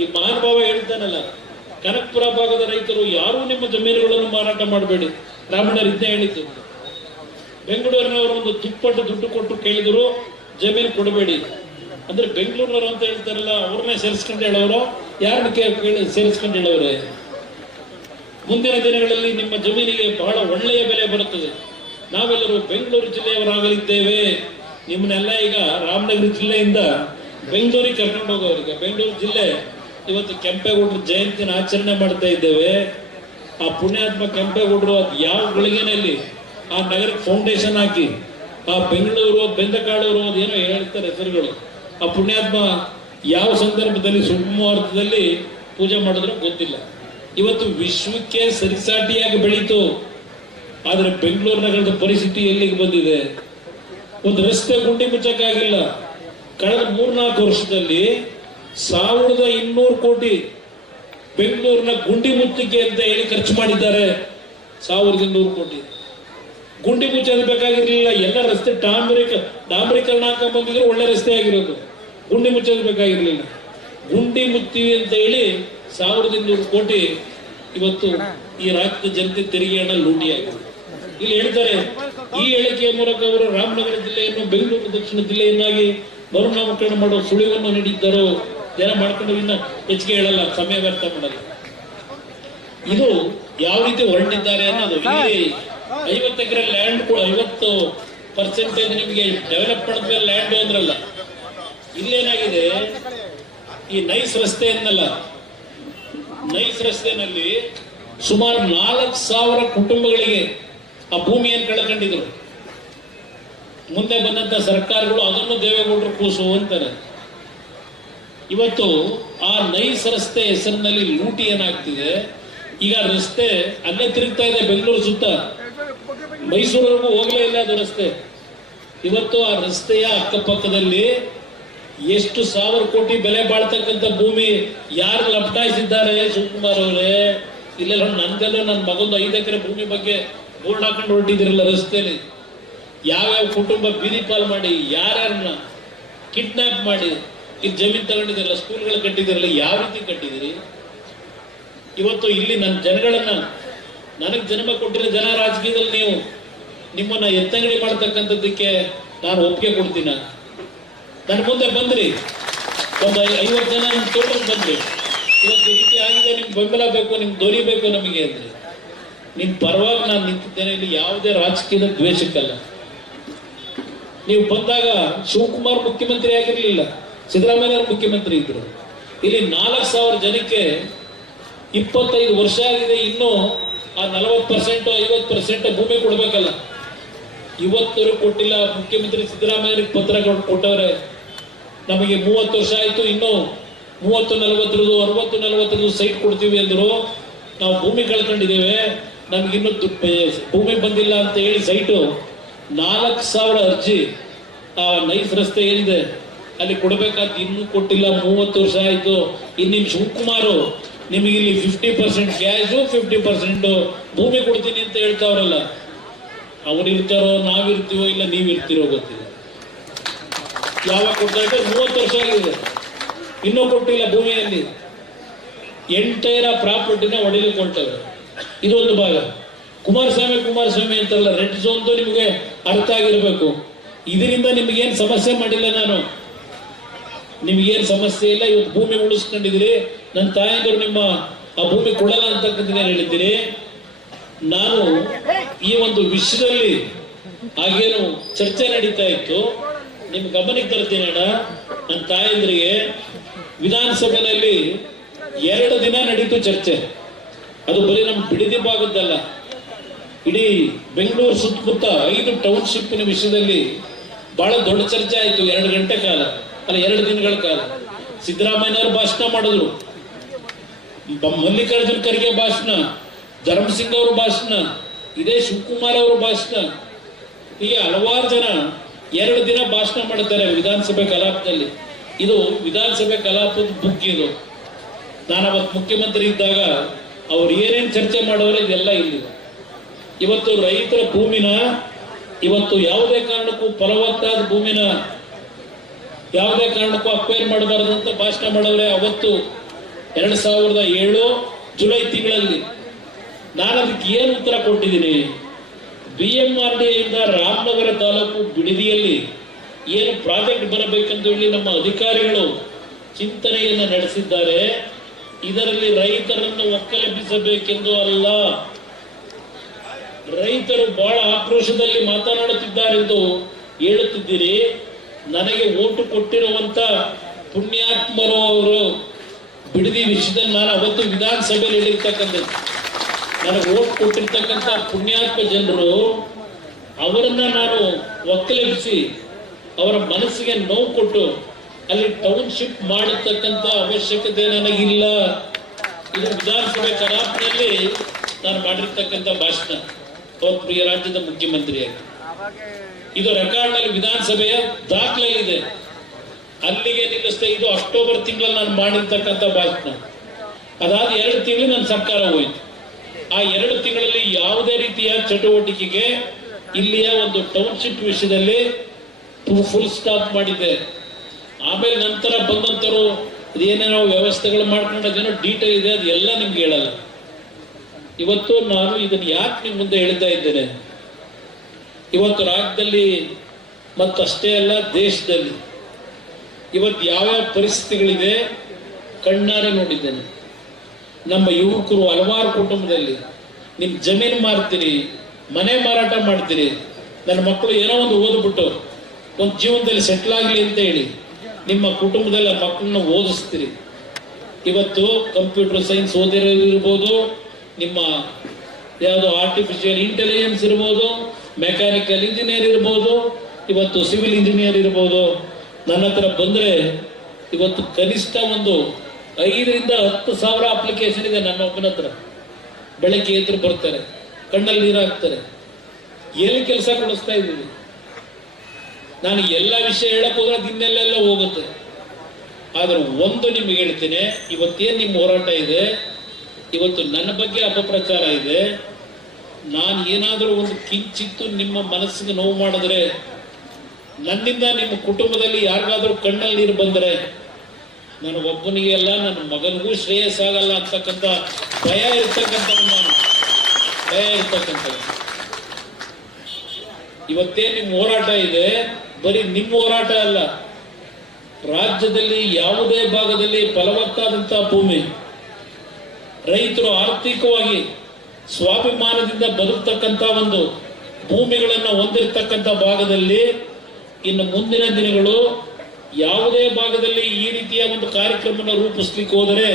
ಈ ಮಹಾನುಭಾವ ಹೇಳ್ತಾನಲ್ಲ, ಕನಕಪುರ ಭಾಗದ ರೈತರು ಯಾರೂ ನಿಮ್ಮ ಜಮೀನುಗಳನ್ನು ಮಾರಾಟ ಮಾಡಬೇಡಿ, ಬ್ರಾಹ್ಮಣರು ಇದನ್ನೇ ಹೇಳಿದ್ದು. ಬೆಂಗಳೂರಿನವರು ಒಂದು ದುಪ್ಪಟ್ಟು ದುಡ್ಡು ಕೊಟ್ಟು ಕೇಳಿದ್ರು, ಜಮೀನು ಕೊಡಬೇಡಿ ಅಂದ್ರೆ ಬೆಂಗಳೂರಿನವರು ಅಂತ ಹೇಳ್ತಾರಲ್ಲ, ಅವ್ರನ್ನೇ ಸೇರಿಸ್ಕೊಂಡು ಹೇಳೋರು, ಯಾರನ್ನ ಕೇಳಿ ಸೇರಿಸ್ಕೊಂಡು ಹೇಳೋರೆ. ಮುಂದಿನ ದಿನಗಳಲ್ಲಿ ನಿಮ್ಮ ಜಮೀನಿಗೆ ಬಹಳ ಒಳ್ಳೆಯ ಬೆಲೆ ಬರುತ್ತದೆ. ನಾವೆಲ್ಲರೂ ಬೆಂಗಳೂರು ಜಿಲ್ಲೆಯವರಾಗಲಿದ್ದೇವೆ. ನಿಮ್ಮನ್ನೆಲ್ಲ ಈಗ ರಾಮನಗರ ಜಿಲ್ಲೆಯಿಂದ ಬೆಂಗಳೂರಿಗೆ ಕರ್ಕೊಂಡು ಹೋಗೋರಿಗೆ. ಬೆಂಗಳೂರು ಜಿಲ್ಲೆ ಇವತ್ತು ಕೆಂಪೇಗೌಡರ ಜಯಂತಿನ ಆಚರಣೆ ಮಾಡ್ತಾ ಇದ್ದೇವೆ. ಆ ಪುಣ್ಯಾತ್ಮ ಕೆಂಪೇಗೌಡರು ಅದು ಯಾವ ಗಳಿಗೆನಲ್ಲಿ ಆ ನಗರಕ್ಕೆ ಫೌಂಡೇಶನ್ ಹಾಕಿ, ಆ ಬೆಂಗಳೂರು ಬೆಂದಕಾಳೂರು ಅದೇನೋ ಹೇಳ್ತಾರೆ ಹೆಸರುಗಳು, ಆ ಪುಣ್ಯಾತ್ಮ ಯಾವ ಸಂದರ್ಭದಲ್ಲಿ ಸುಮುಹೂರ್ತದಲ್ಲಿ ಪೂಜೆ ಮಾಡಿದ್ರು ಗೊತ್ತಿಲ್ಲ. ಇವತ್ತು ವಿಶ್ವಕ್ಕೆ ಸರಿಸಾಟಿಯಾಗಿ ಬೆಳೀತು. ಆದರೆ ಬೆಂಗಳೂರು ನಗರದ ಪರಿಸ್ಥಿತಿ ಎಲ್ಲಿಗೆ ಬಂದಿದೆ? ಒಂದು ರಸ್ತೆ ಗುಂಡಿ ಮುಚ್ಚಕ್ಕಾಗಿಲ್ಲ. ಕಳೆದ 3-4 ವರ್ಷದಲ್ಲಿ 1200 ಕೋಟಿ ಬೆಂಗಳೂರಿನ ಗುಂಡಿ ಮುಚ್ಚಕ್ಕೆ ಅಂತ ಹೇಳಿ ಖರ್ಚು ಮಾಡಿದ್ದಾರೆ. 1200 ಕೋಟಿ ಗುಂಡಿ ಮುಚ್ಚೋದು ಬೇಕಾಗಿರ್ಲಿಲ್ಲ. ಎಲ್ಲ ರಸ್ತೆ ಡಾಂಬರೀಕರಣ ಹಾಕೊಂಡ್ ಬಂದಿದ್ರು, ಒಳ್ಳೆ ರಸ್ತೆ ಆಗಿರೋದು. ಗುಂಡಿ ಮುಚ್ಚೋದು ಬೇಕಾಗಿರ್ಲಿಲ್ಲ. ಗುಂಡಿ ಮುತ್ತೀವಿ ಅಂತ ಹೇಳಿ 1200 ಕೋಟಿ ಇವತ್ತು ಈ ರಾಜ್ಯದ ಜನತೆ ತೆರಿಗೆ ಹಣ ಲೂಟಿಯಾಗಿದೆ. ಇಲ್ಲಿ ಹೇಳ್ತಾರೆ, ಈ ಹೇಳಿಕೆಯ ಮೂಲಕ ಅವರು ರಾಮನಗರ ಜಿಲ್ಲೆಯನ್ನು ಬೆಂಗಳೂರು ದಕ್ಷಿಣ ಜಿಲ್ಲೆಯನ್ನಾಗಿ ಮರುನಾಮಕರಣ ಮಾಡುವ ಸುಳಿವನ್ನು ನೀಡಿದ್ದರು. ಜನ ಮಾಡ್ಕೊಂಡು ಇನ್ನ ಹೆಚ್ಚಿಗೆ ಹೇಳಲ್ಲ, ಸಮಯ ವ್ಯರ್ಥ ಮಾಡಲ್ಲ. ಇದು ಯಾವ ರೀತಿ ಹೊರಟಿದ್ದಾರೆ ಅನ್ನೋದು. ಇಲ್ಲಿ 50 ಎಕರೆ ಲ್ಯಾಂಡ್, 50% ನಿಮಗೆ ಡೆವಲಪ್ಮೆಂಟ್ ಮೇಲೆ ಲ್ಯಾಂಡ್ ಅಂದ್ರಲ್ಲ. ಇಲ್ಲೇನಾಗಿದೆ, ಈ ನೈಸ್ ರಸ್ತೆ ಅನ್ನಲ್ಲ, ನೈಸ್ ರಸ್ತೆನಲ್ಲಿ ಸುಮಾರು 4000 ಕುಟುಂಬಗಳಿಗೆ ಆ ಭೂಮಿಯನ್ನು ಕಳ್ಕೊಂಡಿದ್ರು. ಮುಂದೆ ಬಂದಂತ ಸರ್ಕಾರಗಳು ಅದನ್ನು ದೇವೇಗೌಡರು ಕೂಸು ಅಂತಾರೆ. ಇವತ್ತು ಆ ನೈಸ್ ರಸ್ತೆ ಹೆಸರಿನಲ್ಲಿ ಲೂಟಿ ಏನಾಗ್ತಿದೆ. ಈಗ ರಸ್ತೆ ಅಲ್ಲೇ ತಿರುಗ್ತಾ ಇದೆ, ಬೆಂಗಳೂರು ಸುತ್ತ, ಮೈಸೂರಿಗೂ ಹೋಗ್ಲೇ ಇಲ್ಲ ಅದು ರಸ್ತೆ. ಇವತ್ತು ಆ ರಸ್ತೆಯ ಅಕ್ಕಪಕ್ಕದಲ್ಲಿ ಎಷ್ಟು 1000 ಕೋಟಿ ಬೆಲೆ ಬಾಳ್ತಕ್ಕಂಥ ಭೂಮಿ ಯಾರು ಲಪಟಾಯಿಸಿದ್ದಾರೆ? ಶಿವಕುಮಾರ್ ಅವರೇ, ಇಲ್ಲೆಲ್ಲ ನಂದೆಲ್ಲ ನನ್ನ ಮಗೊಂದು 5 ಎಕರೆ ಭೂಮಿ ಬಗ್ಗೆ ಬೋರ್ಡ್ ಹಾಕೊಂಡು ಹೊರಟಿದ್ರಲ್ಲ ರಸ್ತೆಯಲ್ಲಿ. ಯಾವ್ಯಾವ ಕುಟುಂಬ ಬೀದಿ ಪಾಲ್ ಮಾಡಿ, ಯಾರ್ಯಾರನ್ನ ಕಿಡ್ನಾಪ್ ಮಾಡಿ ಇಲ್ಲಿ ಜಮೀನು ತಗೊಂಡಿದ್ರಲ್ಲ, ಸ್ಕೂಲ್ಗಳು ಕಟ್ಟಿದಿರಲ್ಲ, ಯಾವ ರೀತಿ ಕಟ್ಟಿದಿರಿ? ಇವತ್ತು ಇಲ್ಲಿ ನನ್ನ ಜನಗಳನ್ನ, ನನಗೆ ಜನ್ಮ ಕೊಟ್ಟಿರೋ ಜನ ರಾಜಕೀಯದಲ್ಲಿ ನೀವು ನಿಮ್ಮನ್ನ ಎತ್ತಂಗಡಿ ಮಾಡ್ತಕ್ಕಂಥದ್ದಕ್ಕೆ ನಾನು ಒಪ್ಪಿಗೆ ಕೊಡ್ತೀನ? ನನ್ನ ಮುಂದೆ ಬಂದ್ರಿ, ಒಂದು 50 ಜನ ನಿಮ್ಮ ತೋಟಕ್ಕೆ ಬಂದ್ರಿ, ಇವತ್ತು ಈ ರೀತಿ ಆಗಿದೆ, ನಿಮ್ಗೆ ಬೆಂಬಲ ಬೇಕು, ನಿಮ್ಗೆ ದೊರಿಬೇಕು ನಮಗೆ ಅಂದ್ರೆ ನಿಮ್ ಪರವಾಗಿ ನಾನು ನಿಂತಿದ್ದೇನೆ. ಇಲ್ಲಿ ಯಾವುದೇ ರಾಜಕೀಯದ ದ್ವೇಷಕ್ಕಲ್ಲ. ನೀವು ಬಂದಾಗ ಶಿವಕುಮಾರ್ ಮುಖ್ಯಮಂತ್ರಿ ಆಗಿರ್ಲಿಲ್ಲ, ಸಿದ್ದರಾಮಯ್ಯ ಮುಖ್ಯಮಂತ್ರಿ ಇದ್ರು. ಇಲ್ಲಿ 4000 ಜನಕ್ಕೆ 25 ವರ್ಷ ಆಗಿದೆ, ಇನ್ನೂ ಆ 40% 50% ಭೂಮಿ ಕೊಡ್ಬೇಕಲ್ಲ. ಇವತ್ತವರೆಗೂ ಕೊಟ್ಟಿಲ್ಲ. ಮುಖ್ಯಮಂತ್ರಿ ಸಿದ್ದರಾಮಯ್ಯ ಪತ್ರ ಕೊಟ್ಟವ್ರೆ, ನಮಗೆ 30 ವರ್ಷ ಆಯ್ತು, ಇನ್ನು 30-40 60-40 ಸೈಟ್ ಕೊಡ್ತೀವಿ ಅಂದ್ರು. ನಾವು ಭೂಮಿ ಕಳ್ಕೊಂಡಿದ್ದೇವೆ, ನಮ್ಗಿನ್ನೂ ಭೂಮಿ ಬಂದಿಲ್ಲ ಅಂತ ಹೇಳಿ ಸೈಟು 4000 ಅರ್ಜಿ ಆ ನೈಸ್ ರಸ್ತೆ ಏನಿದೆ ಅಲ್ಲಿ ಕೊಡ್ಬೇಕಾದ ಇನ್ನೂ ಕೊಟ್ಟಿಲ್ಲ. 30 ವರ್ಷ ಆಯ್ತು. ಇನ್ನು ನಿಮ್ ಶಿವಕುಮಾರ್ ನಿಮಗೆ ಇಲ್ಲಿ 50% ಕ್ಯಾಶು 50% ಭೂಮಿ ಕೊಡ್ತೀನಿ ಅಂತ ಹೇಳ್ತಾವ್ರಲ್ಲ, ಅವ್ರು ಇರ್ತಾರೋ ನಾವಿರ್ತೀವೋ ಇಲ್ಲ ನೀವಿರ್ತೀರೋ ಗೊತ್ತಿಲ್ಲ. ಯಾವಾಗ ಕೊಡ್ತಾ ಇದ್ದಾರೆ? 30 ವರ್ಷ ಆಗಿದೆ, ಇನ್ನೂ ಕೊಟ್ಟಿಲ್ಲ. ಭೂಮಿಯಲ್ಲಿ ಎಂಟೈರ ಪ್ರಾಪರ್ಟಿನ ಒಡೆದುಕೊಳ್ತವೆ. ಇದೊಂದು ಭಾಗ. ಕುಮಾರಸ್ವಾಮಿ ಅಂತಾರಲ್ಲ, ರೆಡ್ ಝೋನ್ ನಿಮಗೆ ಅರ್ಥ ಆಗಿರ್ಬೇಕು. ಇದರಿಂದ ನಿಮಗೇನು ಸಮಸ್ಯೆ ಮಾಡಿಲ್ಲ ನಾನು, ನಿಮಗೇನು ಸಮಸ್ಯೆ ಇಲ್ಲ. ಇವತ್ತು ಭೂಮಿ ಉಳಿಸ್ಕೊಂಡಿದ್ದೀರಿ, ನನ್ನ ತಾಯಂದಿರು ನಿಮ್ಮ ಆ ಭೂಮಿ ಕೊಡಲ್ಲ ಅಂತಕ್ಕಂಥ ಹೇಳಿದ್ದೀರಿ. ನಾನು ಈ ಒಂದು ವಿಷಯದಲ್ಲಿ ಹಾಗೇನು ಚರ್ಚೆ ನಡೀತಾ ಇತ್ತು, ನಿಮ್ ಗಮನಕ್ಕೆ ತರ್ತೀನಿ ಅಣ್ಣ. ನನ್ನ ತಾಯಂದ್ರಿಗೆ ವಿಧಾನಸಭೆಯಲ್ಲಿ 2 ದಿನ ನಡೀತು ಚರ್ಚೆ. ಅದು ಬರೀ ನಮ್ಮ ಬಿಡದಿ ಭಾಗದ್ದಲ್ಲ, ಇಡೀ ಬೆಂಗಳೂರು ಸುತ್ತಮುತ್ತ 5 ಟೌನ್ಶಿಪ್ನ ವಿಷಯದಲ್ಲಿ ಬಹಳ ದೊಡ್ಡ ಚರ್ಚೆ ಆಯಿತು. 2 ಗಂಟೆ ಕಾಲ, ಅಲ್ಲ 2 ದಿನಗಳ ಕಾಲ. ಸಿದ್ದರಾಮಯ್ಯನವರು ಭಾಷಣ ಮಾಡಿದ್ರು, ಮಲ್ಲಿಕಾರ್ಜುನ್ ಖರ್ಗೆ ಭಾಷಣ, ಧರ್ಮಸಿಂಗ್ ಅವರು ಭಾಷಣ, ಇದೇ ಶಿವಕುಮಾರ್ ಅವರು ಭಾಷಣ, ಹೀಗೆ ಹಲವಾರು ಜನ 2 ದಿನ ಭಾಷಣ ಮಾಡ್ತಾರೆ ವಿಧಾನಸಭೆ ಕಲಾಪದಲ್ಲಿ. ಇದು ವಿಧಾನಸಭೆ ಕಲಾಪದ ಬುಕ್. ಇದು ನಾನು ಅವತ್ತು ಮುಖ್ಯಮಂತ್ರಿ ಇದ್ದಾಗ ಅವ್ರು ಏನೇನು ಚರ್ಚೆ ಮಾಡೋರು ಇದೆಲ್ಲ ಇಲ್ಲಿ. ಇವತ್ತು ರೈತರ ಭೂಮಿನ, ಇವತ್ತು ಯಾವುದೇ ಕಾರಣಕ್ಕೂ ಫಲವತ್ತಾದ ಭೂಮಿನ ಯಾವುದೇ ಕಾರಣಕ್ಕೂ ಅಕ್ವೈರ್ ಮಾಡಬಾರದು ಅಂತ ಭಾಷಣ ಮಾಡವ್ರೆ. ಅವತ್ತು 2007 ಜುಲೈ ತಿಂಗಳಲ್ಲಿ ನಾನು ಅದಕ್ಕೆ ಏನು ಉತ್ತರ ಕೊಟ್ಟಿದ್ದೀನಿ? BMRDA ಇಂದ ರಾಮನಗರ ತಾಲೂಕು ಬಿಡದಿಯಲ್ಲಿ ಏನು ಪ್ರಾಜೆಕ್ಟ್ ಬರಬೇಕಂತ ಹೇಳಿ ನಮ್ಮ ಅಧಿಕಾರಿಗಳು ಚಿಂತನೆಯನ್ನು ನಡೆಸಿದ್ದಾರೆ. ಇದರಲ್ಲಿ ರೈತರನ್ನು ಒಕ್ಕಲೆಬ್ಬಿಸಬೇಕೆಂದು ಅಲ್ಲ, ರೈತರು ಬಹಳ ಆಕ್ರೋಶದಲ್ಲಿ ಮಾತನಾಡುತ್ತಿದ್ದಾರೆಂದು ಹೇಳುತ್ತಿದ್ದೀರಿ. ನನಗೆ ಓಟು ಕೊಟ್ಟಿರುವಂತ ಪುಣ್ಯಾತ್ಮರು ಅವರು ಬಿಡದಿ ವಿಷಯದಲ್ಲಿ ನಾನು ಅವತ್ತು ವಿಧಾನಸಭೆಯಲ್ಲಿ ಹೇಳಿರ್ತಕ್ಕಂಥದ್ದು, ನನಗೆ ಓಟ್ ಕೊಟ್ಟಿರ್ತಕ್ಕಂಥ ಪುಣ್ಯಾತ್ಮ ಜನರು, ಅವರನ್ನ ನಾನು ಒಕ್ಕಲೆಬ್ಬಿಸಿ ಅವರ ಮನಸ್ಸಿಗೆ ನೋವು ಕೊಟ್ಟು ಅಲ್ಲಿ ಟೌನ್ಶಿಪ್ ಮಾಡತಕ್ಕಂಥ ಅವಶ್ಯಕತೆ ನನಗಿಲ್ಲ. ಇದು ವಿಧಾನಸಭೆ ಕಲಾಪದಲ್ಲಿ ನಾನು ಮಾಡಿರ್ತಕ್ಕಂಥ ಭಾಷಣ, ಅವತ್ತು ಈ ರಾಜ್ಯದ ಮುಖ್ಯಮಂತ್ರಿಯಾಗಿ. ಇದು ರೆಕಾರ್ಡ್ನಲ್ಲಿ ವಿಧಾನಸಭೆಯ ದಾಖಲೆಯಲ್ಲಿದೆ. ಅಲ್ಲಿಗೆ ನಿಲ್ಲಿಸ್ತಾ ಇದು ಅಕ್ಟೋಬರ್ ತಿಂಗಳಲ್ಲಿ ನಾನು ಮಾಡಿರ್ತಕ್ಕಂಥ ಭಾಷಣ. ಅದಾದ 2 ತಿಂಗಳು ನನ್ನ ಸರ್ಕಾರ ಹೋಯಿತು. ಆ 2 ತಿಂಗಳಲ್ಲಿ ಯಾವುದೇ ರೀತಿಯ ಚಟುವಟಿಕೆಗೆ ಇಲ್ಲಿಯ ಒಂದು ಟೌನ್ಶಿಪ್ ವಿಷಯದಲ್ಲಿ ಫುಲ್ ಸ್ಟಾಪ್ ಮಾಡಿದೆ. ಆಮೇಲೆ ನಂತರ ಬಂದಂತರು ಅದೇನೇನೋ ವ್ಯವಸ್ಥೆಗಳು ಮಾಡ್ಕೊಂಡು ಅದೇನೋ ಡೀಟೇಲ್ ಇದೆ, ಅದು ಎಲ್ಲ ನಿಮ್ಗೆ ಹೇಳಲ್ಲ. ಇವತ್ತು ನಾನು ಇದನ್ನು ಯಾಕೆ ನಿಮ್ಮ ಮುಂದೆ ಹೇಳ್ತಾ ಇದ್ದೇನೆ, ಇವತ್ತು ರಾಜ್ಯದಲ್ಲಿ ಮತ್ತು ಅಷ್ಟೇ ಅಲ್ಲ ದೇಶದಲ್ಲಿ ಇವತ್ತು ಯಾವ್ಯಾವ ಪರಿಸ್ಥಿತಿಗಳಿದೆ ಕಣ್ಣಾರೆ ನೋಡಿದ್ದೇನೆ. ನಮ್ಮ ಯುವಕರು ಹಲವಾರು ಕುಟುಂಬದಲ್ಲಿ ನಿಮ್ಮ ಜಮೀನು ಮಾರ್ತೀರಿ, ಮನೆ ಮಾರಾಟ ಮಾಡ್ತೀರಿ, ನನ್ನ ಮಕ್ಕಳು ಏನೋ ಒಂದು ಓದ್ಬಿಟ್ಟು ಒಂದು ಜೀವನದಲ್ಲಿ ಸೆಟ್ಲ್ ಆಗಲಿ ಅಂತ ಹೇಳಿ ನಿಮ್ಮ ಕುಟುಂಬದಲ್ಲಿ ಮಕ್ಕಳನ್ನ ಓದಿಸ್ತೀರಿ. ಇವತ್ತು ಕಂಪ್ಯೂಟರ್ ಸೈನ್ಸ್ ಓದಿರೋದಿರ್ಬೋದು, ನಿಮ್ಮ ಯಾವುದು ಆರ್ಟಿಫಿಷಿಯಲ್ ಇಂಟೆಲಿಜೆನ್ಸ್ ಇರ್ಬೋದು, ಮೆಕ್ಯಾನಿಕಲ್ ಇಂಜಿನಿಯರ್ ಇರ್ಬೋದು, ಇವತ್ತು ಸಿವಿಲ್ ಇಂಜಿನಿಯರ್ ಇರ್ಬೋದು. ನನ್ನ ಹತ್ರ ಬಂದರೆ ಇವತ್ತು ಕನಿಷ್ಠ ಒಂದು 5,000 ರಿಂದ 10,000 ಅಪ್ಲಿಕೇಶನ್ ಇದೆ ನನ್ನ ಒಬ್ಬನ ಹತ್ರ. ಬೆಳಗ್ಗೆ ಎದ್ರು ಬರ್ತಾರೆ, ಕಣ್ಣಲ್ಲಿ ನೀರು ಹಾಕ್ತಾರೆ, ಎಲ್ಲಿ ಕೆಲಸ ಕೊಡಿಸ್ತಾ ಇದ್ದೀವಿ. ನಾನು ಎಲ್ಲ ವಿಷಯ ಹೇಳಕ್ ಹೋದ್ರೆ ದಿನೆಲ್ಲೆಲ್ಲ ಹೋಗುತ್ತೆ. ಆದ್ರೆ ಒಂದು ನಿಮ್ಗೆ ಹೇಳ್ತೀನಿ, ಇವತ್ತೇನು ನಿಮ್ಮ ಹೋರಾಟ ಇದೆ, ಇವತ್ತು ನನ್ನ ಬಗ್ಗೆ ಅಪಪ್ರಚಾರ ಇದೆ, ನಾನು ಏನಾದರೂ ಒಂದು ಕಿಂಚಿತ್ತು ನಿಮ್ಮ ಮನಸ್ಸಿಗೆ ನೋವು ಮಾಡಿದ್ರೆ, ನನ್ನಿಂದ ನಿಮ್ಮ ಕುಟುಂಬದಲ್ಲಿ ಯಾರಿಗಾದ್ರೂ ಕಣ್ಣಲ್ಲಿ ನೀರು ಬಂದರೆ ನಾನು ಒಬ್ಬನಿಗೆ ಅಲ್ಲ, ನನ್ನ ಮಗನಿಗೂ ಶ್ರೇಯಸ್ಸಾಗಲ್ಲ ಅಂತಕ್ಕಂಥ ಭಯ ಇರ್ತಕ್ಕಂಥ ಇವತ್ತೇ ನಿಮ್ಮ ಹೋರಾಟ ಇದೆ. ಬರೀ ನಿಮ್ಮ ಹೋರಾಟ ಅಲ್ಲ, ರಾಜ್ಯದಲ್ಲಿ ಯಾವುದೇ ಭಾಗದಲ್ಲಿ ಫಲವತ್ತಾದಂತಹ ಭೂಮಿ, ರೈತರು ಆರ್ಥಿಕವಾಗಿ ಸ್ವಾಭಿಮಾನದಿಂದ ಬದುಕ್ತಕ್ಕಂಥ ಒಂದು ಭೂಮಿಗಳನ್ನು ಹೊಂದಿರತಕ್ಕಂಥ ಭಾಗದಲ್ಲಿ ಇನ್ನು ಮುಂದಿನ ದಿನಗಳು ಯಾವುದೇ ಭಾಗದಲ್ಲಿ ಈ ರೀತಿಯ ಒಂದು ಕಾರ್ಯಕ್ರಮವನ್ನು ರೂಪಿಸ್ಲಿಕ್ಕೆ ಹೋದರೆ,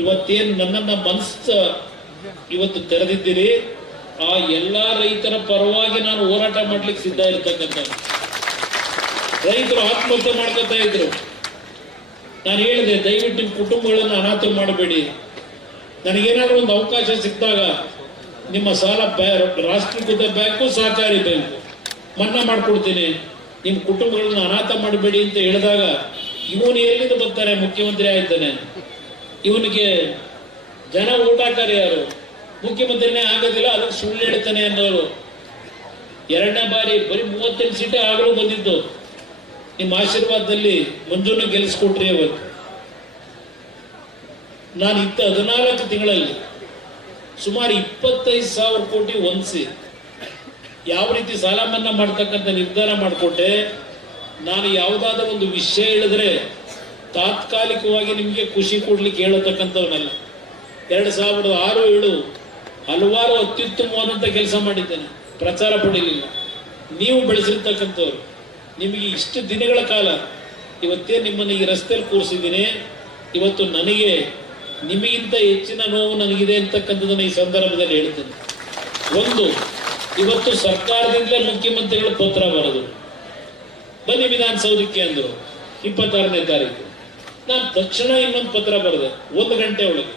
ಇವತ್ತೇನು ನನ್ನನ್ನ ಮನಸ್ಸು ಇವತ್ತು ತೆರೆದಿದ್ದೀರಿ, ಆ ಎಲ್ಲಾ ರೈತರ ಪರವಾಗಿ ನಾನು ಹೋರಾಟ ಮಾಡ್ಲಿಕ್ಕೆ ಸಿದ್ಧ ಇರತಕ್ಕಂಥ. ರೈತರು ಆತ್ಮಹತ್ಯೆ ಮಾಡ್ಕೊತಾ ಇದ್ರು, ನಾನು ಹೇಳಿದೆ ದಯವಿಟ್ಟು ನಿಮ್ಮ ಕುಟುಂಬಗಳನ್ನು ಅನಾಥ ಮಾಡಬೇಡಿ. ನನಗೇನಾದ್ರೂ ಒಂದು ಅವಕಾಶ ಸಿಕ್ಕಿದಾಗ ನಿಮ್ಮ ಸಾಲ ರಾಷ್ಟ್ರೀಕೃತ ಬ್ಯಾಂಕು, ಸಹಕಾರಿ ಬ್ಯಾಂಕು ಮನ್ನಾ ಮಾಡ್ಕೊಡ್ತೀನಿ, ನಿಮ್ಮ ಕುಟುಂಬಗಳನ್ನ ಅನಾಥ ಮಾಡಬೇಡಿ ಅಂತ ಹೇಳಿದಾಗ ಇವನು ಎಲ್ಲಿಂದ ಬರ್ತಾರೆ, ಮುಖ್ಯಮಂತ್ರಿ ಆಯ್ತಾನೆ, ಇವನಿಗೆ ಜನ ಊಟ ಹಾಕಾರೆ ಯಾರು, ಮುಖ್ಯಮಂತ್ರಿನೇ ಆಗೋದಿಲ್ಲ, ಅದಕ್ಕೆ ಸುಳ್ಳು ಹೇಳ್ತಾನೆ ಅನ್ನೋರು. 2ನೇ ಬಾರಿ ಬರೀ 38 ಸೀಟೇ ಆಗಲೂ ಬಂದಿದ್ದು. ನಿಮ್ಮ ಆಶೀರ್ವಾದದಲ್ಲಿ ಮಂಜುನ ಗೆಲ್ಲಿಸ್ಕೊಟ್ರಿ. ಅವತ್ತು ನಾನು 14 ತಿಂಗಳಲ್ಲಿ ಸುಮಾರು 25,000 ಕೋಟಿ ಹೊಂದಿಸಿ ಯಾವ ರೀತಿ ಸಾಲ ಮನ್ನಾ ಮಾಡ್ತಕ್ಕಂಥ ನಿರ್ಧಾರ ಮಾಡಿಕೊಟ್ಟೆ. ನಾನು ಯಾವುದಾದ್ರೂ ಒಂದು ವಿಷಯ ಹೇಳಿದ್ರೆ ತಾತ್ಕಾಲಿಕವಾಗಿ ನಿಮಗೆ ಖುಷಿ ಕೊಡ್ಲಿಕ್ಕೆ ಹೇಳತಕ್ಕಂಥವನಲ್ಲ. 2006-7 ಹಲವಾರು ಅತ್ಯುತ್ತಮವಾದಂಥ ಕೆಲಸ ಮಾಡಿದ್ದೇನೆ, ಪ್ರಚಾರ ಪಡೀಲಿಲ್ಲ. ನೀವು ಬೆಳೆಸಿರ್ತಕ್ಕಂಥವ್ರು, ನಿಮಗೆ ಇಷ್ಟು ದಿನಗಳ ಕಾಲ ಇವತ್ತೇ ನಿಮ್ಮನ್ನು ಈ ರಸ್ತೆಯಲ್ಲಿ ಕೂರಿಸಿದ್ದೀನಿ. ಇವತ್ತು ನನಗೆ ನಿಮಗಿಂತ ಹೆಚ್ಚಿನ ನೋವು ನನಗಿದೆ ಅಂತಕ್ಕಂಥದ್ದನ್ನು ಈ ಸಂದರ್ಭದಲ್ಲಿ ಹೇಳ್ತೇನೆ. ಒಂದು, ಇವತ್ತು ಸರ್ಕಾರದಿಂದಲೇ ಮುಖ್ಯಮಂತ್ರಿಗಳು ಪತ್ರ ಬರೆದು ಬನ್ನಿ ವಿಧಾನಸೌಧಕ್ಕೆ ಅಂದರು 26ನೇ ತಾರೀಕು. ನಾನು ತಕ್ಷಣ ಇನ್ನೊಂದು ಪತ್ರ ಬರೆದೆ 1 ಗಂಟೆ ಒಳಗೆ.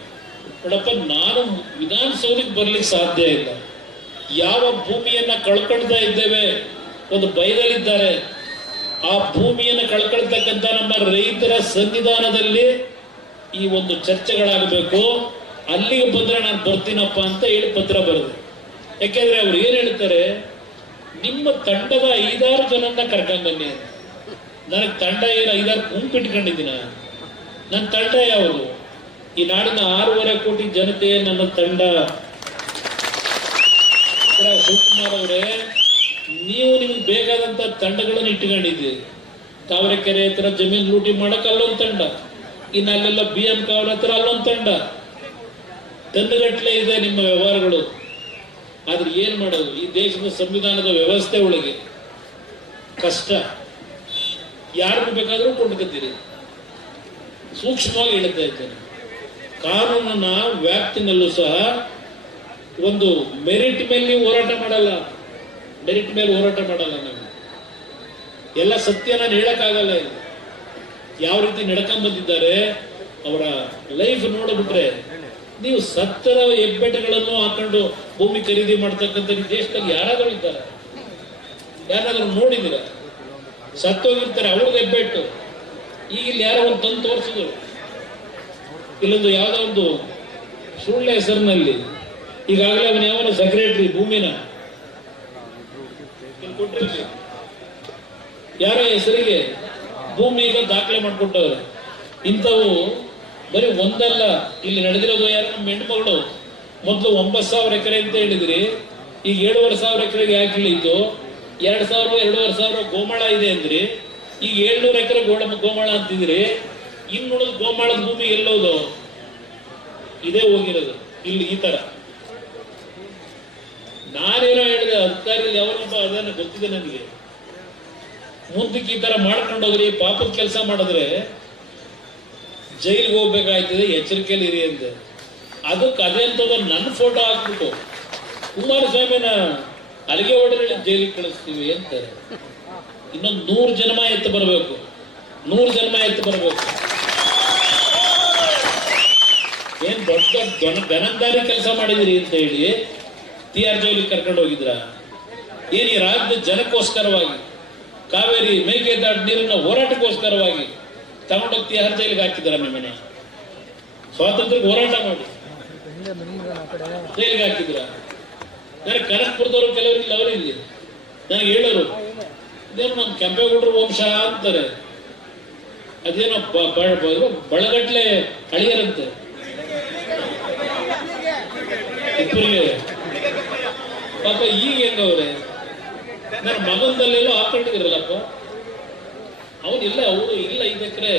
ನೋಡಪ್ಪ, ನಾನು ವಿಧಾನಸೌಧಕ್ಕೆ ಬರ್ಲಿಕ್ಕೆ ಸಾಧ್ಯ ಇಲ್ಲ. ಯಾವ ಭೂಮಿಯನ್ನ ಕಳ್ಕೊಳ್ತಾ ಇದ್ದೇವೆ, ಒಂದು ಭಯದಲ್ಲಿದ್ದಾರೆ. ಆ ಭೂಮಿಯನ್ನು ಕಳ್ಕೊಳ್ತಕ್ಕಂಥ ನಮ್ಮ ರೈತರ ಸನ್ನಿಧಾನದಲ್ಲಿ ಈ ಒಂದು ಚರ್ಚೆಗಳಾಗಬೇಕು. ಅಲ್ಲಿಗೆ ಬಂದ್ರೆ ನಾನು ಬರ್ತೀನಪ್ಪ ಅಂತ ಹೇಳಿ ಪತ್ರ ಬರೆದೆ. ಯಾಕೆಂದ್ರೆ ಅವ್ರು ಏನ್ ಹೇಳ್ತಾರೆ, ನಿಮ್ಮ ತಂಡದ 5-6 ಜನನ್ನ ಕರ್ಕೊಂಡ್ ಬನ್ನಿ. ನನಗೆ ತಂಡ ಏನು 5-6 ಗುಂಪಿಟ್ಕೊಂಡಿದ್ದೀನ? ನನ್ನ ತಂಡ ಯಾವುದು? ಈ ನಾಡಿನ 6.5 ಕೋಟಿ ಜನತೆ ನನ್ನ ತಂಡ. ಶಿವಕುಮಾರ್ ಅವರೇ, ನೀವು ನಿಮ್ಗೆ ಬೇಕಾದಂತ ತಂಡಗಳನ್ನು ಇಟ್ಕೊಂಡಿದ್ದೀರಿ. ತಾವರೆಕೆರೆ ಹತ್ರ ಜಮೀನು ಲೂಟಿ ಮಾಡಕ್ ಅಲ್ಲೊಂದು ತಂಡ, ಇನ್ನು ಅಲ್ಲೆಲ್ಲ BM ಕಾವಲ ಹತ್ರ ಅಲ್ಲೊಂದು ತಂಡ. ತಂಡಗಟ್ಟಲೆ ಇದೆ ನಿಮ್ಮ ವ್ಯವಹಾರಗಳು. ಆದ್ರೆ ಏನ್ ಮಾಡೋದು, ಈ ದೇಶದ ಸಂವಿಧಾನದ ವ್ಯವಸ್ಥೆ ಒಳಗೆ ಕಷ್ಟ. ಯಾರನ್ನು ಬೇಕಾದ್ರೂ ಕೊಂಡ್ಕೊತೀರಿ. ಸೂಕ್ಷ್ಮವಾಗಿ ಹೇಳ್ತಾ ಇದ್ದೇನೆ, ಕಾನೂನಿನ ವ್ಯಾಪ್ತಿನಲ್ಲೂ ಸಹ ಒಂದು ಮೆರಿಟ್ ಮೇಲೆ ನೀವು ಹೋರಾಟ ಮಾಡಲ್ಲ. ಮೆರಿಟ್ ಮೇಲೆ ಹೋರಾಟ ಮಾಡಲ್ಲ. ನಾವು ಎಲ್ಲ ಸತ್ಯ ನಾನು ಹೇಳಕ್ಕಾಗಲ್ಲ. ಯಾವ ರೀತಿ ನಡ್ಕೊಂಡ್ ಬಂದಿದ್ದಾರೆ ಅವರ ಲೈಫ್ ನೋಡ್ಬಿಟ್ರೆ, ನೀವು ಸತ್ತರ ಹೆಬ್ಬೆಟ್ಟಗಳನ್ನು ಹಾಕೊಂಡು ಭೂಮಿ ಖರೀದಿ ಮಾಡ್ತಕ್ಕಂಥ ದೇಶದಲ್ಲಿ ಯಾರಾದ್ರೂ ಇದ್ದಾರೆ? ಯಾರಾದ್ರೂ ನೋಡಿದಿರ? ಸತ್ತೋಗಿರ್ತಾರೆ, ಅವ್ರದ್ದು ಹೆಬ್ಬೆಟ್ಟು. ಈಗ ಇಲ್ಲಿ ಯಾರೋ ಒಂದು ತಂದು ತೋರಿಸಿದ್ರು, ಇಲ್ಲೊಂದು ಯಾವುದೋ ಒಂದು ಸುಳ್ಳ ಹೆಸರಿನಲ್ಲಿ ಈಗಾಗಲೇ ಅವನ ಯಾವನ ಸೆಕ್ರೆಟರಿ ಭೂಮಿನ ಕೊಟ್ಟಿರ್ಲಿ, ಯಾರೋ ಹೆಸರಿಗೆ ಭೂಮಿ ಈಗ ದಾಖಲೆ ಮಾಡಿಕೊಟ್ಟವ್ರೆ. ಇಂಥವು ಬರೀ ಒಂದಲ್ಲ. ಇಲ್ಲಿ ನಡೆದಿರೋದು ಯಾರು ನಮ್ಮ ಹೆಣ್ಮಗಳು ಮೊದಲು 9,000 ಎಕರೆ ಅಂತ ಹೇಳಿದ್ರಿ, ಈಗ 7,500 ಎಕರೆಗೆ ಯಾಕೆ ಇಳಿತು? 2,000 ಗೋಮಾಳ ಇದೆ ಅಂದ್ರಿ, ಈಗ 700 ಎಕರೆ ಗೋಮಾಳ ಅಂತಿದ್ರಿ. ಇನ್ನುಳಿದ ಗೋಮಾಳದ ಭೂಮಿ ಎಲ್ಲೋದು? ಇದೇ ಹೋಗಿರೋದು ಇಲ್ಲಿ. ಈ ತರ ನಾನೇನೋ ಹೇಳಿದೆ, ಅಧಿಕಾರಿಗಳು ಯಾವನೊಬ್ಬ ಅದನ್ನ ಗೊತ್ತಿದೆ ನನಗೆ. ಮುಂದಕ್ಕೆ ಈ ತರ ಮಾಡ್ಕೊಂಡು ಹೋಗ್ರಿ, ಪಾಪದ ಕೆಲಸ ಮಾಡಿದ್ರೆ ಜೈಲಿಗೆ ಹೋಗ್ಬೇಕಾಯ್ತದೆ, ಎಚ್ಚರಿಕೆಯಲ್ಲಿ ಇರಿ ಅಂದೆ. ಅದಕ್ಕೆ ಅದೇ ಅಂತದ ನನ್ನ ಫೋಟೋ ಹಾಕ್ಬಿಟ್ಟು ಕುಮಾರಸ್ವಾಮಿನ ಅಲ್ಲಿಗೆ ಹೊಡೆದ್ರೆ ಜೈಲಿಗೆ ಕಳಿಸ್ತೀವಿ ಅಂತಾರೆ. ಇನ್ನೊಂದು 100 ಜನ್ಮ ಎತ್ತು ಬರಬೇಕು, 100 ಜನ್ಮ ಎತ್ತು ಬರಬೇಕು. ಏನ್ ದೊಡ್ಡ ಘನಂದಾರಿ ಕೆಲಸ ಮಾಡಿದಿರಿ ಅಂತ ಹೇಳಿ TR ಜೈಲಿಗೆ ಕರ್ಕೊಂಡು ಹೋಗಿದ್ರ? ಏನ್ ಈ ರಾಜ್ಯದ ಜನಕ್ಕೋಸ್ಕರವಾಗಿ ಕಾವೇರಿ ಮೇಕೆದಾಟು ನೀರನ್ನ ಹೋರಾಟಕ್ಕೋಸ್ಕರವಾಗಿ ತಗೊಂಡೋಗಿ TR ಜೈಲಿಗೆ ಹಾಕಿದಾರ? ನಿಮ್ಮನೆ ಸ್ವಾತಂತ್ರ್ಯಕ್ಕೆ ಹೋರಾಟ ಮಾಡಿ ಜೈಲಿಗೆ ಹಾಕಿದ್ರ? ನನಗೆ ಕನಕಪುರದವರು ಕೆಲವರು ಇಲ್ಲ, ಅವರು ಇಲ್ಲಿ ನನಗೆ ಹೇಳೋರು, ಇದೇನು ನಮ್ಮ ಕೆಂಪೇಗೌಡರು ವಂಶ ಅಂತಾರೆ, ಅದೇನೋ ಬಳಗಟ್ಲೆ ಅಳಿಯರಂತೆ ಇಬ್ಬರಿಗೆ. ಪಾಪ ಈಗ ಹೆಂಗವ್ರೆ? ನನ್ನ ಮಗನದಲ್ಲೆಲ್ಲೋ ಹಾಕೊಂಡಿದ್ರಲ್ಲಪ್ಪ, ಅವನಿಲ್ಲ, ಅವರು ಇಲ್ಲ 5 ಎಕರೆ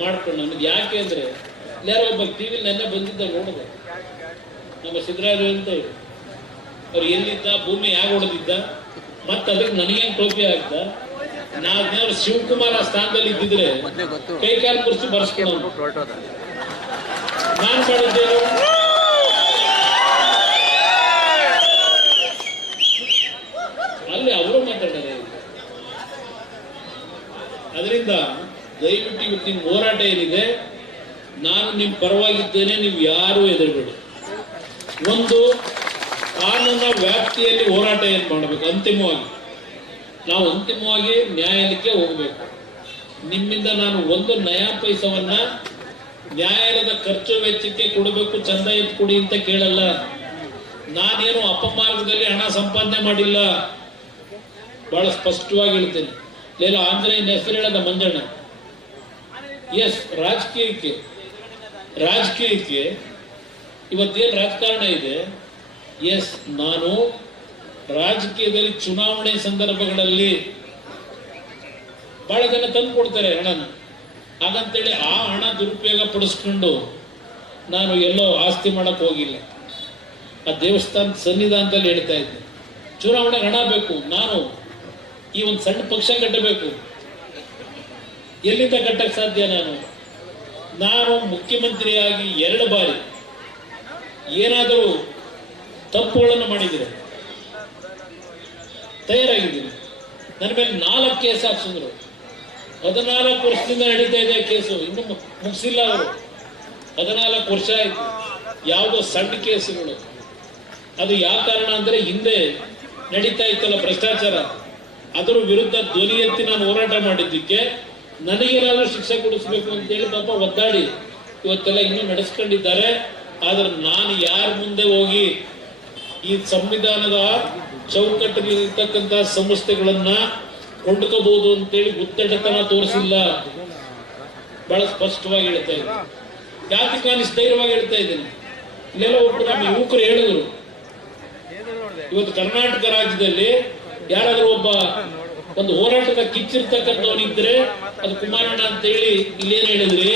ಮಾಡ್ಕೊಂಡು. ನಮ್ಗೆ ಯಾಕೆ ಅಂದ್ರೆ ಯಾರೋ ಒಬ್ಬ ಟಿವಿ ನೆನ್ನೆ ಬಂದಿದ್ದ ನೋಡಿದೆ, ನಮ್ಮ ಸಿದ್ದರಾಮಯ್ಯ ಅಂತ ಅವ್ರು ಎಲ್ಲಿದ್ದ, ಭೂಮಿ ಯಾಕೆ ಹೊಡೆದಿದ್ದ, ಮತ್ತೆ ಅದಕ್ಕೆ ನನಗೇನು ಟೋಪಿ ಆಗ್ದ? ನಾವ್ರು ಶಿವಕುಮಾರ್ ಆ ಸ್ಥಾನದಲ್ಲಿ ಇದ್ದಿದ್ರೆ ಕೈ ಕಾಲು ಕುರ್ಸಿ ಬರ್ಸ್ಕೊಳ್ಳೋದು. ನಾನ್ ಮಾಡಿದ್ದೇನು? ಅಲ್ಲಿ ಅವರು ಮಾತಾಡಿದ್ದಾರೆ. ಅದರಿಂದ ದಯವಿಟ್ಟು ಇವತ್ತು ನಿಮ್ಮ ಹೋರಾಟ ಏನಿದೆ, ನಾನು ನಿಮ್ಮ ಪರವಾಗಿದ್ದೇನೆ, ನೀವು ಯಾರು ಹೆದರಬೇಡಿ. ಒಂದು ಕಾನೂನಿನ ವ್ಯಾಪ್ತಿಯಲ್ಲಿ ಹೋರಾಟ ಏನು ಮಾಡಬೇಕು, ಅಂತಿಮವಾಗಿ ನಾವು ಅಂತಿಮವಾಗಿ ನ್ಯಾಯಾಲಯಕ್ಕೆ ಹೋಗಬೇಕು. ನಿಮ್ಮಿಂದ ನಾನು 1 ನಯಾ ಪೈಸವನ್ನ ನ್ಯಾಯಾಲಯದ ಖರ್ಚು ವೆಚ್ಚಕ್ಕೆ ಕೊಡಬೇಕು, ಚಂದ ಎತ್ತು ಕೊಡಿ ಅಂತ ಕೇಳಲ್ಲ. ನಾನೇನು ಅಪಮಾರ್ಗದಲ್ಲಿ ಹಣ ಸಂಪಾದನೆ ಮಾಡಿಲ್ಲ, ಬಹಳ ಸ್ಪಷ್ಟವಾಗಿ ಹೇಳ್ತೇನೆ. ಲೇಲ ಆಂಜನೇಯನ ಹೆಸರು ಹೇಳದ ಮಂಜಣ್ಣ. ಎಸ್, ರಾಜಕೀಯಕ್ಕೆ ಇವತ್ತೇನು ರಾಜಕಾರಣ ಇದೆ, ಎಸ್, ನಾನು ರಾಜಕೀಯದಲ್ಲಿ ಚುನಾವಣೆ ಸಂದರ್ಭಗಳಲ್ಲಿ ಬಹಳ ಜನ ತಂದು ಕೊಡ್ತಾರೆ ಹಣನ, ಹಾಗಂತೇಳಿ ಆ ಹಣ ದುರುಪಯೋಗ ಪಡಿಸ್ಕೊಂಡು ನಾನು ಎಲ್ಲೋ ಆಸ್ತಿ ಮಾಡಕ್ ಹೋಗಿಲ್ಲ. ಆ ದೇವಸ್ಥಾನ ಸನ್ನಿಧಾನದಲ್ಲಿ ಹೇಳ್ತಾ ಇದ್ದೆ, ಚುನಾವಣೆಗೆ ಹಣ ಬೇಕು, ನಾನು ಈ ಒಂದು ಸಣ್ಣ ಪಕ್ಷ ಕಟ್ಟಬೇಕು. ಎಲ್ಲಿಂದ ಕಟ್ಟಕ್ಕೆ ಸಾಧ್ಯ? ನಾನು ಮುಖ್ಯಮಂತ್ರಿಯಾಗಿ 2 ಬಾರಿ ಏನಾದರೂ ತಪ್ಪುಗಳನ್ನು ಮಾಡಿದರೆ ತಯಾರಾಗಿದ್ದೀನಿ. ನನ್ನ ಮೇಲೆ 4 ಕೇಸ್ ಹಾಕ್ಸಿದ್ರು. 14 ವರ್ಷದಿಂದ ನಡೀತಾ ಇದೆ ಕೇಸು, ಇನ್ನೂ ಮುಗಿಸಿಲ್ಲ ಅವರು. 14 ವರ್ಷ ಆಯ್ತು. ಯಾವುದೋ ಸಣ್ಣ ಕೇಸುಗಳು. ಅದು ಯಾವ ಕಾರಣ ಅಂದ್ರೆ ಹಿಂದೆ ನಡೀತಾ ಇತ್ತಲ್ಲ ಭ್ರಷ್ಟಾಚಾರ, ಅದರ ವಿರುದ್ಧ ಧ್ವನಿ ಎತ್ತಿ ನಾನು ಹೋರಾಟ ಮಾಡಿದ್ದಕ್ಕೆ ನನಗೇನಾದ್ರೂ ಶಿಕ್ಷೆ ಕೊಡಿಸ್ಬೇಕು ಅಂತೇಳಿ ಪಾಪ ಒದ್ದಾಡಿ ಇವತ್ತೆಲ್ಲ ಇನ್ನೂ ನಡೆಸ್ಕೊಂಡಿದ್ದಾರೆ. ಆದ್ರೆ ನಾನು ಯಾರ ಮುಂದೆ ಹೋಗಿ ಈ ಸಂವಿಧಾನದ ಚೌಕಟ್ಟಿನಲ್ಲಿರ್ತಕ್ಕಂಥ ಸಂಸ್ಥೆಗಳನ್ನ ಕೊಂಡ್ಕೋಬಹುದು ಅಂತೇಳಿ ಗುದ್ದಟತನ ತೋರಿಸಿಲ್ಲ. ಬಹಳ ಸ್ಪಷ್ಟವಾಗಿ ಹೇಳ್ತಾ ಇದ್ದೀನಿ, ಜಾತಿ ಕಾಣಿಸ್ ಧೈರ್ಯವಾಗಿ ಹೇಳ್ತಾ ಇದ್ದೀನಿ. ಇಲ್ಲೆಲ್ಲ ಒಬ್ಬರು ನಮ್ಮ ಯುವಕರು ಹೇಳಿದ್ರು, ಇವತ್ತು ಕರ್ನಾಟಕ ರಾಜ್ಯದಲ್ಲಿ ಯಾರಾದ್ರೂ ಒಂದು ಹೋರಾಟದ ಕಿಚ್ಚಿರ್ತಕ್ಕಂಥವನಿದ್ರೆ ಅದು ಕುಮಾರಣ್ಣ ಅಂತೇಳಿ ಇಲ್ಲೇನು ಹೇಳಿದ್ರಿ.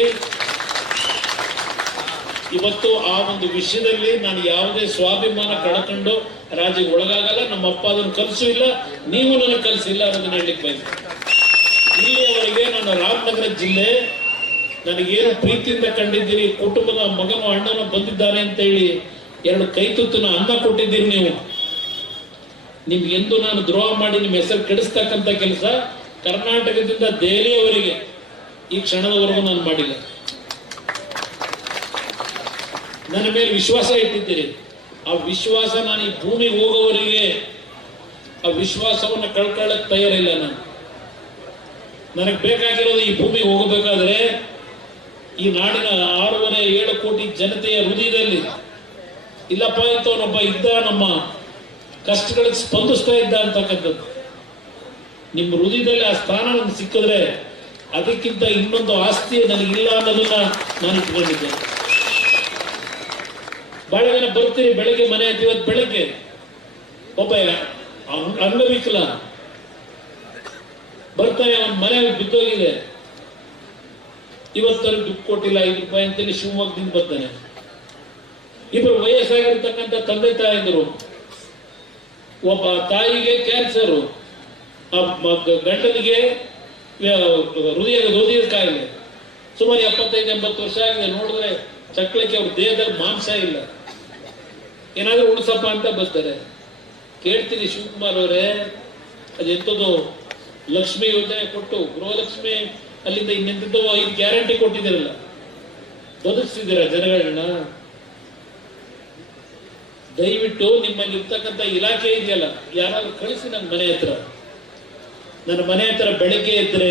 ಇವತ್ತು ಆ ಒಂದು ವಿಷಯದಲ್ಲಿ ನಾನು ಯಾವುದೇ ಸ್ವಾಭಿಮಾನ ಕಳ್ಕೊಂಡು ರಾಜ್ಯಕ್ಕೆ ಒಳಗಾಗಲ್ಲ. ನಮ್ಮ ಅಪ್ಪ ಅದನ್ನು ಕಲಿಸೂ ಇಲ್ಲ, ನೀವು ನನಗೆ ಕಲಿಸಿಲ್ಲ ಅನ್ನೋದನ್ನ ಹೇಳಲಿಕ್ಕೆ ಬಯಸ್ತೇನೆ. ಇಲ್ಲಿಯವರೆಗೆ ನನ್ನ ರಾಮನಗರ ಜಿಲ್ಲೆ ನನಗೇನು ಪ್ರೀತಿಯಿಂದ ಕಂಡಿದ್ದೀರಿ, ಕುಟುಂಬದ ಮಗನು ಅಣ್ಣನು ಬಂದಿದ್ದಾರೆ ಅಂತ ಹೇಳಿ 2 ಕೈ ತುತ್ತನ ಅನ್ನ ಕೊಟ್ಟಿದ್ದೀರಿ. ನೀವು ನಿಮ್ಗೆಂದು ನಾನು ದ್ರೋಹ ಮಾಡಿ ನಿಮ್ಮ ಹೆಸರು ಕೆಡಿಸ್ತಕ್ಕಂಥ ಕೆಲಸ ಕರ್ನಾಟಕದಿಂದ ದೆಹಲಿಯವರೆಗೆ ಈ ಕ್ಷಣದವರೆಗೂ ನಾನು ಮಾಡಿಲ್ಲ. ನನ್ನ ಮೇಲೆ ವಿಶ್ವಾಸ ಇಟ್ಟಿದ್ದೀರಿ. ಆ ವಿಶ್ವಾಸ ನಾನು ಈ ಭೂಮಿಗೆ ಹೋಗೋವರೆಗೆ ಆ ವಿಶ್ವಾಸವನ್ನು ಕಳ್ಕೊಳ್ಳಕ್ಕೆ ತಯಾರಿಲ್ಲ. ನನಗೆ ಬೇಕಾಗಿರೋದು ಈ ಭೂಮಿಗೆ ಹೋಗಬೇಕಾದ್ರೆ ಈ ನಾಡಿನ 6.5-7 ಕೋಟಿ ಜನತೆಯ ಹೃದಯದಲ್ಲಿ ಇಲ್ಲಪ್ಪ ಇಂಥವನೊಬ್ಬ ಇದ್ದ, ನಮ್ಮ ಕಷ್ಟಗಳಿಗೆ ಸ್ಪಂದಿಸ್ತಾ ಇದ್ದ ಅಂತಕ್ಕಂಥದ್ದು. ನಿಮ್ಮ ಹೃದಯದಲ್ಲಿ ಆ ಸ್ಥಾನ ನಮ್ಗೆ ಸಿಕ್ಕಿದ್ರೆ ಅದಕ್ಕಿಂತ ಇನ್ನೊಂದು ಆಸ್ತಿ ನನಗಿಲ್ಲ ಅನ್ನೋದನ್ನ ನಾನು ಇಟ್ಕೊಂಡಿದ್ದೆ. ಬಹಳ ಜನ ಬರ್ತೀರಿ ಬೆಳಗ್ಗೆ ಮನೆ ಆಯ್ತು. ಇವತ್ತು ಬೆಳಗ್ಗೆ ಒಬ್ಬ ಅಂಗವಿಕಲ ಬರ್ತಾನೆ, ಅವನ ಮನೆ ಬಿದ್ದೋಗಿದೆ, ಇವತ್ತು ದುಡ್ಡು ಕೊಟ್ಟಿಲ್ಲ 5 ರೂಪಾಯಿ ಅಂತೇಳಿ ಶಿವಮೊಗ್ಗದಿಂದ ಬರ್ತಾನೆ. ಇಬ್ಬರು ವಯಸ್ಸಾಗಿರ್ತಕ್ಕಂಥ ತಂದೆ ತಾಯಿದ್ರು, ಒಬ್ಬ ತಾಯಿಗೆ ಕ್ಯಾನ್ಸರು, ಗಂಡನಿಗೆ ಹೃದಯದ ಕಾಯಿಲೆ, ಸುಮಾರು 75-80 ವರ್ಷ ಆಗಿದೆ. ನೋಡಿದ್ರೆ ಚಕ್ಳಕ್ಕೆ ಅವ್ರ ದೇಹದಲ್ಲಿ ಮಾಂಸ ಇಲ್ಲ, ಏನಾದ್ರೂ ಉಳಿಸಪ್ಪ ಅಂತ ಬರ್ತಾರೆ. ಕೇಳ್ತೀನಿ, ಶಿವಕುಮಾರ್ ಅವರೇ ಅದೆಂಥದ್ದು ಲಕ್ಷ್ಮಿ ಯೋಜನೆ ಕೊಟ್ಟು ಗೃಹಲಕ್ಷ್ಮಿ ಅಲ್ಲಿಂದ ಇನ್ನೆಂಥದ್ದು 5 ಗ್ಯಾರಂಟಿ ಕೊಟ್ಟಿದ್ದೀರಲ್ಲ, ಬದುಕಿಸಿದ್ದೀರ ಜನಗಳನ್ನ? ದಯವಿಟ್ಟು ನಿಮ್ಮಲ್ಲಿ ಇರ್ತಕ್ಕಂಥ ಇಲಾಖೆ ಇದೆಯಲ್ಲ, ಯಾರಾದ್ರೂ ಕಳಿಸಿ ನನ್ನ ಮನೆ ಹತ್ರ. ನನ್ನ ಮನೆ ಹತ್ರ ಬೆಳಗ್ಗೆ ಇದ್ರೆ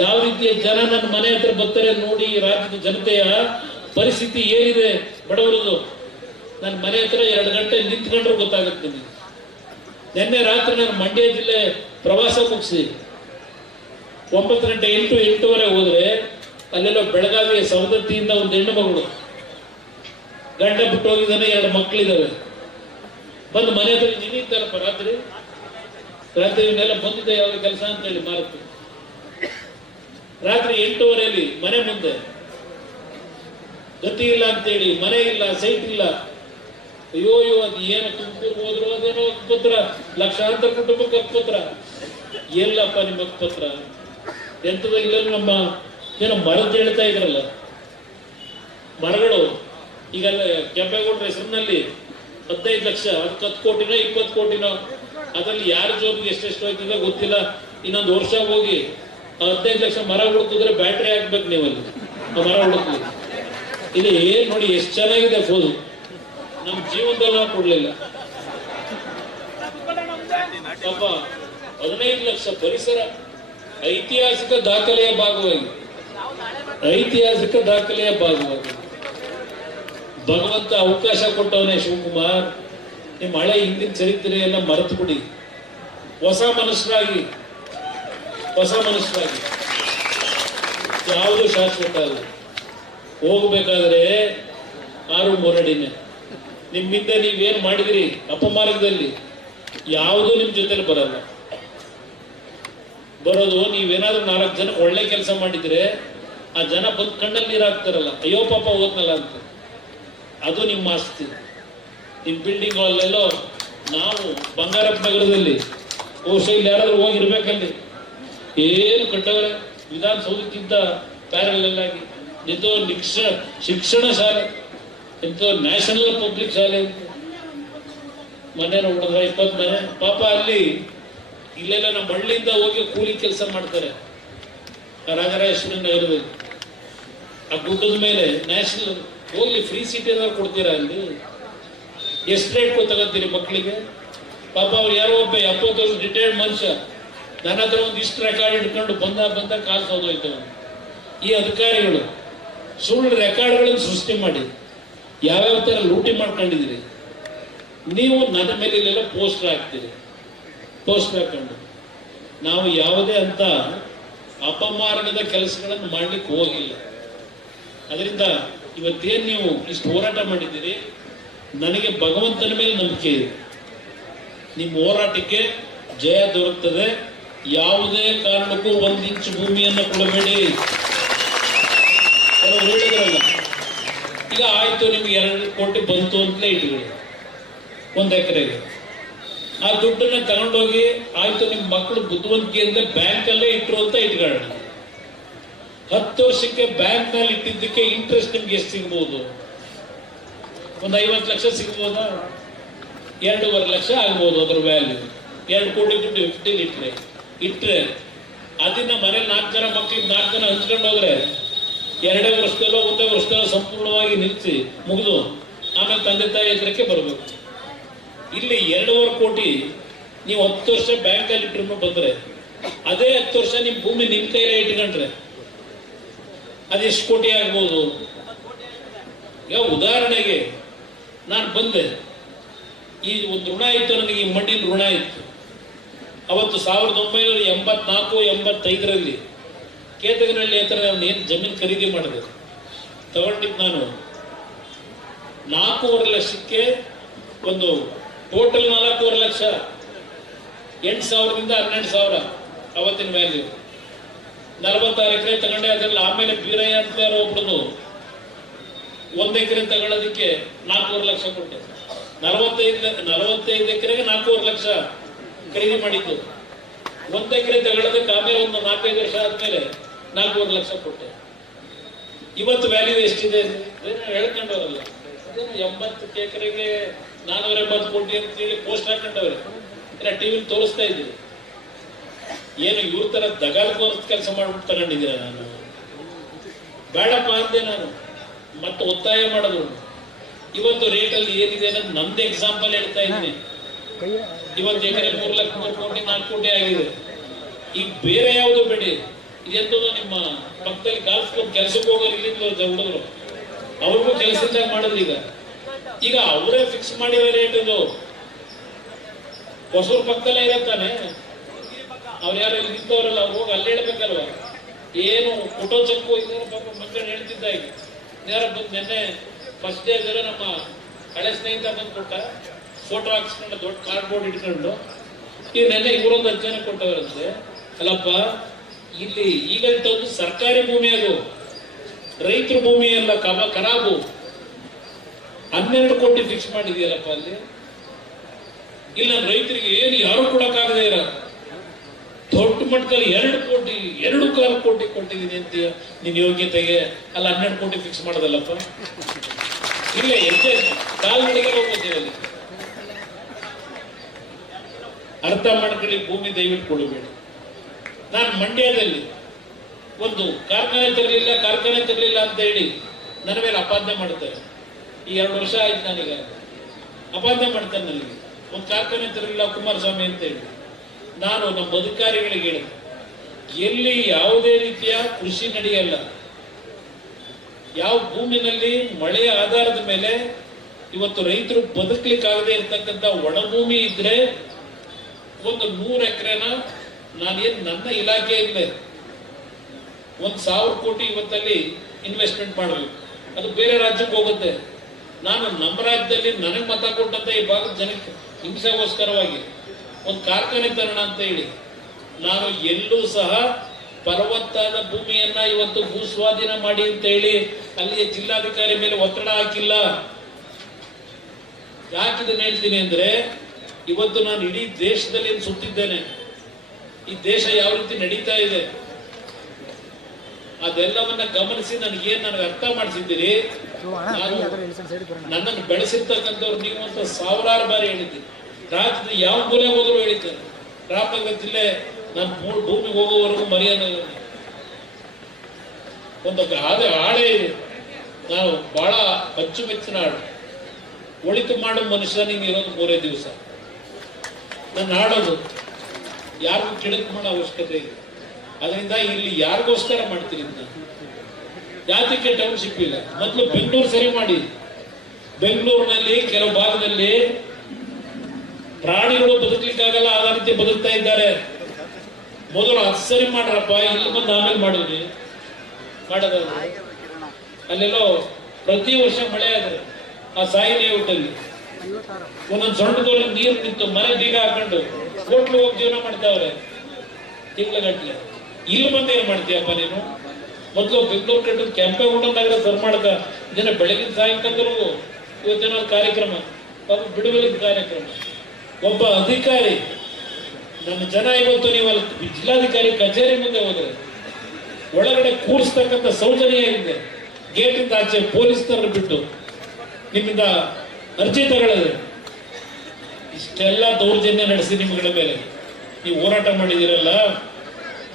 ಯಾವ ರೀತಿಯ ಜನ ನನ್ನ ಮನೆ ಹತ್ರ ಬರ್ತಾರೆ ನೋಡಿ. ರಾಜ್ಯದ ಜನತೆಯ ಪರಿಸ್ಥಿತಿ ಏನಿದೆ ಬಡವರದು. ನನ್ನ ಮನೆ ಹತ್ರ 2 ಗಂಟೆ ನಿಂತ್ಕೊಂಡ್ರೆ ಗೊತ್ತಾಗುತ್ತೆ ನಿಮಗೆ. ನಿನ್ನೆ ರಾತ್ರಿ ನಾನು ಮಂಡ್ಯ ಜಿಲ್ಲೆ ಪ್ರವಾಸ ಮುಗಿಸಿ 9 ಗಂಟೆ 8-8:30 ಹೋದ್ರೆ ಅಲ್ಲೆಲ್ಲೋ ಬೆಳಗಾವಿಯ ಸವದತ್ತಿಯಿಂದ ಒಂದು ಹೆಣ್ಣು ಮಗಳು, ಗಂಡ ಬಿಟ್ಟು ಹೋಗಿದ್ದಾನೆ, 2 ಮಕ್ಕಳಿದ್ದಾವೆ. ಬಂದು ಮನೆ ಹತ್ರ ನಿಂತಿದ್ದಾರಪ್ಪ ರಾತ್ರಿ ಇವನ್ನೆಲ್ಲ ಬಂದಿದೆ ಯಾವ ಕೆಲಸ ಅಂತ ಹೇಳಿ ಮಾರುತ್ತು. ರಾತ್ರಿ 8:30 ಮನೆ ಮುಂದೆ ಗತಿ ಇಲ್ಲ ಅಂತೇಳಿ, ಮನೆ ಇಲ್ಲ, ಸೈಟ್ ಇಲ್ಲ. ಅಯ್ಯೋ ಅದು ಏನು ತುಮಕೂರು ಹೋದ್ರು ಅದೇನೋ ಹಕ್ಕುಪತ್ರ, ಲಕ್ಷಾಂತರ ಕುಟುಂಬಕ್ಕೆ ಹಕ್ಕುಪತ್ರ. ಎಲ್ಲಪ್ಪ ನಿಮ್ಮ ಹಕ್ಕುಪತ್ರ? ಎಂಥದ ಇಲ್ಲ. ನಮ್ಮ ಏನೋ ಮರದ್ದು ಹೇಳ್ತಾ ಇದ್ರಲ್ಲ, ಮರಗಳು ಈಗಲ್ಲ ಕೆಂಪೇಗೌಡರ ಹೆಸರಿನಲ್ಲಿ 15 ಲಕ್ಷ, ಅದಕ್ಕೆ 10 ಕೋಟಿನೋ 20 ಕೋಟಿನೋ, ಅದರಲ್ಲಿ ಯಾರ ಜೋಬಿಗೆ ಎಷ್ಟೆಷ್ಟು ಹೋಯ್ತದೆ ಗೊತ್ತಿಲ್ಲ. ಇನ್ನೊಂದು ವರ್ಷ ಹೋಗಿ 15 ಲಕ್ಷ ಮರ ಹುಡುಕಿದ್ರೆ ಬ್ಯಾಟ್ರಿ ಹಾಕ್ಬೇಕು ನೀವಲ್ಲಿ ಮರ ಹುಡುಕಿ. ಇಲ್ಲಿ ಏನ್ ನೋಡಿ ಎಷ್ಟು ಚೆನ್ನಾಗಿದೆ ಫೋನ್, ನಮ್ಮ ಜೀವನದಲ್ಲಿ ನಾವು ಕೊಡ್ಲಿಲ್ಲ. ಪಾಪ 15 ಲಕ್ಷ ಪರಿಸರ ಐತಿಹಾಸಿಕ ದಾಖಲೆಯ ಭಾಗವಾಗಿ ಭಗವಂತ ಅವಕಾಶ ಕೊಟ್ಟವನೇ. ಶಿವಕುಮಾರ್, ನಿಮ್ಮ ಹಳೆ ಹಿಂದಿನ ಚರಿತ್ರೆಯನ್ನ ಮರೆತು ಬಿಡಿ, ಹೊಸ ಮನುಷ್ಯರಾಗಿ ಯಾವುದು ಶಾಶ್ವತ ಅಲ್ಲ. ಹೋಗ್ಬೇಕಾದ್ರೆ 6 ಮೂರಡಿನೇ. ನಿಮ್ಮಿಂದ ನೀವೇನ್ ಮಾಡಿದಿರಿ ಅಪಮಾರ್ಗದಲ್ಲಿ ಯಾವುದೂ ನಿಮ್ ಜೊತೆಲಿ ಬರೋದು ನೀವೇನಾದ್ರೂ 4 ಜನ ಒಳ್ಳೆ ಕೆಲಸ ಮಾಡಿದ್ರೆ ಆ ಜನ ಬಂದು ಕಣ್ಣಲ್ಲಿ ನೀರು ಹಾಕ್ತಾರಲ್ಲ, ಅಯ್ಯೋ ಪಾಪ ಹೋದ್ನಲ್ಲ ಅಂತ. ಅದು ನಿಮ್ಮ ಆಸ್ತಿ. ನಿಮ್ಮ ಬಿಲ್ಡಿಂಗ್ ಅಲ್ಲೆಲ್ಲೋ ನಾವು ಬಂಗಾರಪ್ಪ ನಗರದಲ್ಲಿ ಬಹುಶಃ ಇಲ್ಲಿ ಯಾರಾದ್ರೂ ಹೋಗಿರ್ಬೇಕಲ್ಲಿ, ಏನು ಕಟ್ಟವ್ರೆ ವಿಧಾನಸೌಧಕ್ಕಿಂತ ಪ್ಯಾರಲ್ ಆಗಿ. ಇದು ಶಿಕ್ಷಣ ಶಾಲೆ, ಎಂತ ನ್ಯಾಷನಲ್ ಪಬ್ಲಿಕ್ ಶಾಲೆ ಅಂತ ಮನೆ ನೋಡಿದ್ರ 20 ಮನೆ. ಪಾಪ ಅಲ್ಲಿ ಇಲ್ಲೆಲ್ಲ ನಮ್ಮ ಹಳ್ಳಿಯಿಂದ ಹೋಗಿ ಕೂಲಿ ಕೆಲಸ ಮಾಡ್ತಾರೆ ರಾಜರಾಜೇಶ್ವರಿ ನಗರದಲ್ಲಿ. ಆ ಗುಡ್ಡದ ಮೇಲೆ ನ್ಯಾಷನಲ್ ಹೋಗ್ಲಿ, ಫ್ರೀ ಸೀಟ್ ಏನಾದ್ರು ಕೊಡ್ತೀರಾ ಅಲ್ಲಿ? ಎಷ್ಟು ರೇಟ್ ತಗೋತೀರಿ ಮಕ್ಕಳಿಗೆ? ಪಾಪ ಅವ್ರು ಯಾರೋ ಒಬ್ಬ 70 ವರ್ಷ ರಿಟೈರ್ಡ್ ಮನುಷ್ಯ ನನ್ನ ಹತ್ರ ಒಂದು ಇಷ್ಟು ರೆಕಾರ್ಡ್ ಇಟ್ಕೊಂಡು ಬಂದ ಕಾಲು ಸೌದೋಯ್ತವ. ಈ ಅಧಿಕಾರಿಗಳು ಸುಳ್ಳು ರೆಕಾರ್ಡ್ಗಳನ್ನು ಸೃಷ್ಟಿ ಮಾಡಿ ಯಾವ್ಯಾವ ತರ ಲೂಟಿ ಮಾಡ್ಕೊಂಡಿದ್ದೀರಿ. ನೀವು ನನ್ನ ಮೇಲೆ ಇಲ್ಲೆಲ್ಲ ಪೋಸ್ಟರ್ ಹಾಕ್ತೀರಿ. ಪೋಸ್ಟರ್ ಹಾಕೊಂಡು ನಾವು ಯಾವುದೇ ಅಂತ ಅಪಮಾರ್ಗದ ಕೆಲಸಗಳನ್ನು ಮಾಡ್ಲಿಕ್ಕೆ ಹೋಗಿಲ್ಲ. ಅದರಿಂದ ಇವತ್ತೇನು ನೀವು ಇಷ್ಟು ಹೋರಾಟ ಮಾಡಿದ್ದೀರಿ, ನನಗೆ ಭಗವಂತನ ಮೇಲೆ ನಂಬಿಕೆ ಇದೆ. ನಿಮ್ಮ ಹೋರಾಟಕ್ಕೆ ಜಯ ದೊರಕ್ತದೆ. ಯಾವುದೇ ಕಾರಣಕ್ಕೂ 1 ಇಂಚ್ ಭೂಮಿಯನ್ನು ಕೊಡಬೇಡಿ. ಹೇಳಿದ್ರಲ್ಲ, ಈಗ ಆಯ್ತು ನಿಮ್ಗೆ 2 ಕೋಟಿ ಬಂತು ಅಂತಲೇ ಇಟ್ಕೊಳ್ಳಿ 1 ಎಕರೆಗೆ. ಆ ದುಡ್ಡನ್ನ ತಗೊಂಡೋಗಿ ಆಯ್ತು ನಿಮ್ಮ ಮಕ್ಕಳು ಬುದ್ಧಿವಂತಿಕೆಯಿಂದ ಬ್ಯಾಂಕಲ್ಲೇ ಇಟ್ರು ಅಂತ ಇಟ್ಕೊಳ್ಳೋಣ. 10 ವರ್ಷಕ್ಕೆ ಬ್ಯಾಂಕ್ ನಲ್ಲಿ ಇಟ್ಟಿದ್ದಕ್ಕೆ ಇಂಟ್ರೆಸ್ಟ್ ನಿಮ್ಗೆ ಎಷ್ಟು ಸಿಗ್ಬೋದು? ಒಂದು 50 ಲಕ್ಷ ಸಿಗ್ಬೋದಾ? 2.5 ಲಕ್ಷ ಆಗ್ಬೋದು ಅದ್ರ ವ್ಯಾಲ್ಯೂ. 2 ಕೋಟಿ ದುಡ್ಡು 15 ಇಟ್ರೆ ಅದನ್ನ ಮನೇಲಿ 4 ಜನ ಮಕ್ಕಳಿಗೆ 4 ಜನ ಹಂಚ್ಕೊಂಡು ಹೋದ್ರೆ 2 ವರ್ಷದಲ್ಲೋ 1 ವರ್ಷದಲ್ಲೋ ಸಂಪೂರ್ಣವಾಗಿ ನಿಲ್ಲಿಸಿ ಮುಗಿದು ಆಮೇಲೆ ತಂದೆ ತಾಯಿ ಎದುರಕ್ಕೆ ಬರಬೇಕು. ಇಲ್ಲಿ 2.5 ಕೋಟಿ ನೀವು 10 ವರ್ಷ ಬ್ಯಾಂಕಲ್ಲಿ ಇಟ್ರು ಬಂದ್ರೆ, ಅದೇ 10 ವರ್ಷ ನಿಮ್ ಭೂಮಿ ನಿಮ್ ಕೈಲೇ ಇಟ್ಕೊಂಡ್ರೆ ಅದೆಷ್ಟು ಕೋಟಿ ಆಗ್ಬೋದು? ಈಗ ಉದಾಹರಣೆಗೆ ನಾನು ಬಂದೆ, ಈ ಒಂದು ಋಣ ಇತ್ತು ನನಗೆ, ಈ ಮಣ್ಣಿನ ಋಣ ಇತ್ತು. ಅವತ್ತು 1984-85ರಲ್ಲಿ ಕೇತಗನಹಳ್ಳಿ ಹತ್ರ ನಾನು ಏನು ಜಮೀನು ಖರೀದಿ ಮಾಡಿದೆ, ತಗೊಂಡಿದ್ದು ನಾನು 4.5 ಲಕ್ಷಕ್ಕೆ, ಒಂದು ಟೋಟಲ್ 4.5 ಲಕ್ಷ, 8,000ದಿಂದ 12,000 ಅವತ್ತಿನ ವ್ಯಾಲ್ಯೂ. 46 ಎಕರೆ ತಗೊಂಡೆ. ಅದರಲ್ಲಿ ಆಮೇಲೆ ಬೀರಯ್ಯ ಅಂತ ಯಾರೋ ಒಬ್ಬರು 1 ಎಕರೆ ತಗೊಳ್ಳೋದಕ್ಕೆ 4.5 ಲಕ್ಷ ಕೊಟ್ಟೆ. 45 ಎಕರೆಗೆ 4.5 ಲಕ್ಷ ಖರೀದಿ ಮಾಡಿದ್ದು. 1 ಎಕರೆ ತಗೊಳ್ಳೋದಕ್ಕೆ ಆಮೇಲೆ ಒಂದು 4-5 ವರ್ಷ ಆದ್ಮೇಲೆ 4.5 ಲಕ್ಷ ಕೊಟ್ಟೆ. ಇವತ್ತು ವ್ಯಾಲ್ಯೂ ಎಷ್ಟಿದೆ ಹೇಳ್ಕೊಂಡವರಲ್ಲ, 80 ಎಕರೆಗೆ 480 ಕೋಟಿ ಅಂತೇಳಿ ಪೋಸ್ಟ್ ಹಾಕೊಂಡವ್ರೆ, ಟಿವಿ ತೋರಿಸ್ತಾ ಇದ್ದೀವಿ. ಏನು ಇವ್ರ ತರ ದಗಾಲ್ ಕೆಲಸ ಮಾಡ್ಬಿಟ್ಟು ತಗೊಂಡಿದ್ದೀರ? ನಾನು ಬೇಡಪ್ಪ ಅಂದೆ ನಾನು, ಮತ್ತೆ ಒತ್ತಾಯ ಮಾಡಿದ್ರು. ಇವತ್ತು ರೇಟಲ್ಲಿ ಏನಿದೆ ಅನ್ನೋದು ನಂದು ಎಕ್ಸಾಂಪಲ್ ಹೇಳ್ತಾ ಇದ್ದೀನಿ. ಇವತ್ತು ಎಕರೆ 3 ಲಕ್ಷ 3 ಕೋಟಿ 4 ಕೋಟಿ ಆಗಿದೆ. ಈಗ ಬೇರೆ ಯಾವುದು ಬೇಡಿ, ಇದೆಂತದ್ದು ನಿಮ್ಮ ಪಕ್ಕದಲ್ಲಿ ಗಾಲ್ಫ್ ಕ್ಲಬ್ ಕೆಲಸಕ್ಕೆ ಹೋಗೋರು ಇಲ್ಲಿಂದ ಹುಡುಗರು, ಅವ್ರಿಗೂ ಕೆಲಸ ಇದ್ದಾಗ ಮಾಡಿದ್ರು. ಈಗ ಅವರೇ ಫಿಕ್ಸ್ ಮಾಡಿರೋ ರೇಟ್ ಇದು. ಹೊಸೂರು ಪಕ್ಕದಲ್ಲೇ ಇರತ್ತಾನೆ, ಅವ್ರು ಯಾರು ಇಲ್ಲಿ ನಿಂತವ್ರಲ್ಲ, ಅವ್ರು ಹೋಗಿ ಅಲ್ಲಿ ಹೇಳ್ಬೇಕಲ್ವ. ಏನು ಫೋಟೋ ಚೆಕ್ಕು ಇದನ್ನು ಪಾಪ ಮಂಜಣ್ಣ ಹೇಳ್ತಿದ್ದ. ಈಗ ನೇರ ಬಂದು ನೆನ್ನೆ ಫಸ್ಟ್ ಡೇ ಇದ್ರೆ ನಮ್ಮ ಹಳೆ ಸ್ನೇಹಿತ ಬಂದು ಕೊಟ್ಟ, ಫೋಟೋ ಹಾಕ್ಸ್ಕೊಂಡು ದೊಡ್ಡ ಕಾರ್ಡ್ಬೋರ್ಡ್ ಇಟ್ಕೊಂಡು. ಈಗ ನೆನ್ನೆ ಇವರೊಂದು 10 ಜನ ಕೊಟ್ಟವರಂತೆ. ಅಲ್ಲಪ್ಪ, ಇಲ್ಲಿ ಈಗ ಒಂದು ಸರ್ಕಾರಿ ಭೂಮಿ, ಅದು ರೈತರ ಭೂಮಿ ಎಲ್ಲ ಖರಾಬು. 12 ಕೋಟಿ ಫಿಕ್ಸ್ ಮಾಡಿದೆಯಲ್ಲಪ್ಪ ಅಲ್ಲಿ. ಇಲ್ಲ ರೈತರಿಗೆ ಏನು ಯಾರು ಕೊಡಕ್ಕಾಗದೇ ಇರ, ದೊಡ್ಡ ಮಟ್ಟದಲ್ಲಿ 2 ಕೋಟಿ 2.25 ಕೋಟಿ ಕೊಟ್ಟಿದ್ದೀನಿ ಅಂತೀಯ ನಿನ್ ಯೋಗ್ಯತೆಗೆ. ಅಲ್ಲ 12 ಕೋಟಿ ಫಿಕ್ಸ್ ಮಾಡೋದಲ್ಲಪ್ಪ. ಇಲ್ಲ ಹೆಜ್ಜೆ ಕಾಲ್ನಡಿಗೆ ಹೋಗ್ತೀವಿ ಅಲ್ಲಿ. ಅರ್ಥ ಮಾಡ್ಕೊಳ್ಳಿ, ಭೂಮಿ ದಯವಿಟ್ಟು ಕೊಡಬೇಡಿ. ನಾನು ಮಂಡ್ಯದಲ್ಲಿ ಒಂದು ಕಾರ್ಖಾನೆ ತರಲಿಲ್ಲ ಅಂತ ಹೇಳಿ ನನ್ನ ಮೇಲೆ ಅಪಾದನೆ ಮಾಡ್ತಾರೆ. ಈ 2 ವರ್ಷ ಆಯ್ತು ನಾನೀಗ ಅಪಾದನೆ ಮಾಡ್ತಾನೆ. ನನಗೆ ಒಂದು ಕಾರ್ಖಾನೆ ತರಲಿಲ್ಲ ಕುಮಾರಸ್ವಾಮಿ ಅಂತ ಹೇಳಿ ನಾನು ನಮ್ಮ ಅಧಿಕಾರಿಗಳಿಗೆ ಹೇಳಿದೆ, ಎಲ್ಲಿ ಯಾವುದೇ ರೀತಿಯ ಕೃಷಿ ನಡೆಯಲ್ಲ, ಯಾವ ಭೂಮಿನಲ್ಲಿ ಮಳೆಯ ಆಧಾರದ ಮೇಲೆ ಇವತ್ತು ರೈತರು ಬದುಕಲಿಕ್ಕಾಗದೇ ಇರ್ತಕ್ಕಂಥ ಒಣಭೂಮಿ ಇದ್ರೆ ಒಂದು 100 ಎಕರೆನ ನಾನೇನು ನನ್ನ ಇಲಾಖೆಯಿಂದ 1,000 ಕೋಟಿ ಇವತ್ತಲ್ಲಿ ಇನ್ವೆಸ್ಟ್ಮೆಂಟ್ ಮಾಡಬೇಕು. ಅದು ಬೇರೆ ರಾಜ್ಯಕ್ಕೆ ಹೋಗುತ್ತೆ. ನಾನು ನಮ್ಮ ರಾಜ್ಯದಲ್ಲಿ ನನಗೆ ಮತ ಕೊಟ್ಟಂತ ಈ ಭಾಗದ ಜನಕ್ಕೆ ಹಿಂಸೆಗೋಸ್ಕರವಾಗಿ ಒಂದು ಕಾರ್ಖಾನೆ ತರೋಣ ಅಂತ ಹೇಳಿ ನಾನು ಎಲ್ಲೂ ಸಹ ಫಲವತ್ತಾದ ಭೂಮಿಯನ್ನ ಇವತ್ತು ಭೂಸ್ವಾಧೀನ ಮಾಡಿ ಅಂತ ಹೇಳಿ ಅಲ್ಲಿಯ ಜಿಲ್ಲಾಧಿಕಾರಿ ಮೇಲೆ ಒತ್ತಡ ಹಾಕಿಲ್ಲ. ಯಾಕಿದನ್ನ ಹೇಳ್ತೀನಿ ಅಂದ್ರೆ, ಇವತ್ತು ನಾನು ಇಡೀ ದೇಶದಲ್ಲಿ ಸುತ್ತಿದ್ದೇನೆ. ಈ ದೇಶ ಯಾವ ರೀತಿ ನಡೀತಾ ಇದೆ ಅದೆಲ್ಲವನ್ನ ಗಮನಿಸಿ ನನಗೆ ಅರ್ಥ ಮಾಡಿಸಿದ್ದೀರಿ. ನನ್ನನ್ನು ಬೆಳೆಸಿರ್ತಕ್ಕಂಥವ್ರು ನೀವು ಅಂತ 1000 ಬಾರಿ ಹೇಳಿದ್ದೀನಿ. ರಾಜ್ಯದ ಯಾವ ಮೂಲೆ ಹೋದ್ರು ಹೇಳಿದ್ದಾರೆ. ರಾಮನಗರ ಜಿಲ್ಲೆ ನಾನು ಭೂಮಿಗೆ ಹೋಗೋವರೆಗೂ ಮರ್ಯಾದೆ ಒಂದು ಹಾಡೇ ಇದೆ. ನಾನು ಬಹಳ ಅಚ್ಚುಮೆಚ್ಚಿನ ಹಾಡು. ಒಳಿತು ಮಾಡೋ ಮನುಷ್ಯ ನೀನು ಇರೋದು 3 ದಿವಸ. ನನ್ನ ಹಾಡೋದು ಯಾರಿಗೂ ಕೆಡಕು ಮಾಡೋ ಅವಶ್ಯಕತೆ ಇದೆ. ಅದರಿಂದ ಇಲ್ಲಿ ಯಾರಿಗೋಸ್ಕರ ಮಾಡ್ತೀನಿ ಅಂತ ಯಾತಕ್ಕೆ ಟೌನ್ಶಿಪ್ ಇಲ್ಲ. ಮೊದಲು ಬೆಂಗಳೂರು ಸರಿ ಮಾಡಿ. ಬೆಂಗಳೂರಿನಲ್ಲಿ ಕೆಲವು ಭಾಗದಲ್ಲಿ ಪ್ರಾಣಿಗಳು ಬದುಕಲಿಕ್ಕಾಗಲ್ಲ, ಆದ ರೀತಿ ಬದುಕ್ತಾ ಇದ್ದಾರೆ. ಮೊದಲು ಅದು ಸರಿ ಮಾಡ್ರಪ್ಪ, ಇಲ್ಲಿ ಬಂದು ಆಮೇಲೆ ಮಾಡಿದ್ರಿ ಮಾಡೋದಾದ್ರೆ. ಅಲ್ಲೆಲ್ಲೋ ಪ್ರತಿ ವರ್ಷ ಮಳೆ ಆದ್ರೆ ಆ ಸಾಯಿ ಲೇಔಟಲ್ಲಿ ಒಂದೊಂದು ಸೊಂಟದವ್ರಿಗೆ ನೀರು ನಿಂತು ಮನೆ ಬೀಗ ಹಾಕೊಂಡು ಹೋಟ್ಲು ಹೋಗಿ ಜೀವನ ಮಾಡ್ತಾವ್ರೆ ತಿಂಗಳಗಟ್ಟಲೆ. ಇಲ್ಲಿ ಬಂದು ಏನ್ ಮಾಡ್ತೀಯಪ್ಪ ನೀನು? ಮೊದಲು ಬೆಂಗಳೂರು ಕಟ್ಟು ಕೆಂಪೇಗೌಡ ನಗರ ಸರ್ ಮಾಡ್ಕ ಇದನ್ನ ಬೆಳಗಿನ ಸಾಯಂಕಾಲದವರೆಗೂ ಇವತ್ತಿನ ಕಾರ್ಯಕ್ರಮ, ಬಿಡುಗಡೆ ಕಾರ್ಯಕ್ರಮ. ಒಬ್ಬ ಅಧಿಕಾರಿ ನನ್ನ ಜನ ಇವತ್ತು ನೀವು ಅಲ್ಲಿ ಜಿಲ್ಲಾಧಿಕಾರಿ ಕಚೇರಿ ಮುಂದೆ ಹೋದ್ರೆ ಒಳಗಡೆ ಕೂರಿಸ್ತಕ್ಕಂಥ ಸೌಜನ್ಯ ಇದೆ. ಗೇಟಿಂದ ಆಚೆ ಪೊಲೀಸ್ನವ್ರು ಬಿಟ್ಟು ನಿಮ್ಮಿಂದ ಅರ್ಜಿ ತಗೊಳ್ಳೋದು. ಇಷ್ಟೆಲ್ಲ ದೌರ್ಜನ್ಯ ನಡೆಸಿ ನಿಮ್ಗಳ ಮೇಲೆ ನೀವು ಹೋರಾಟ ಮಾಡಿದಿರಲ್ಲ,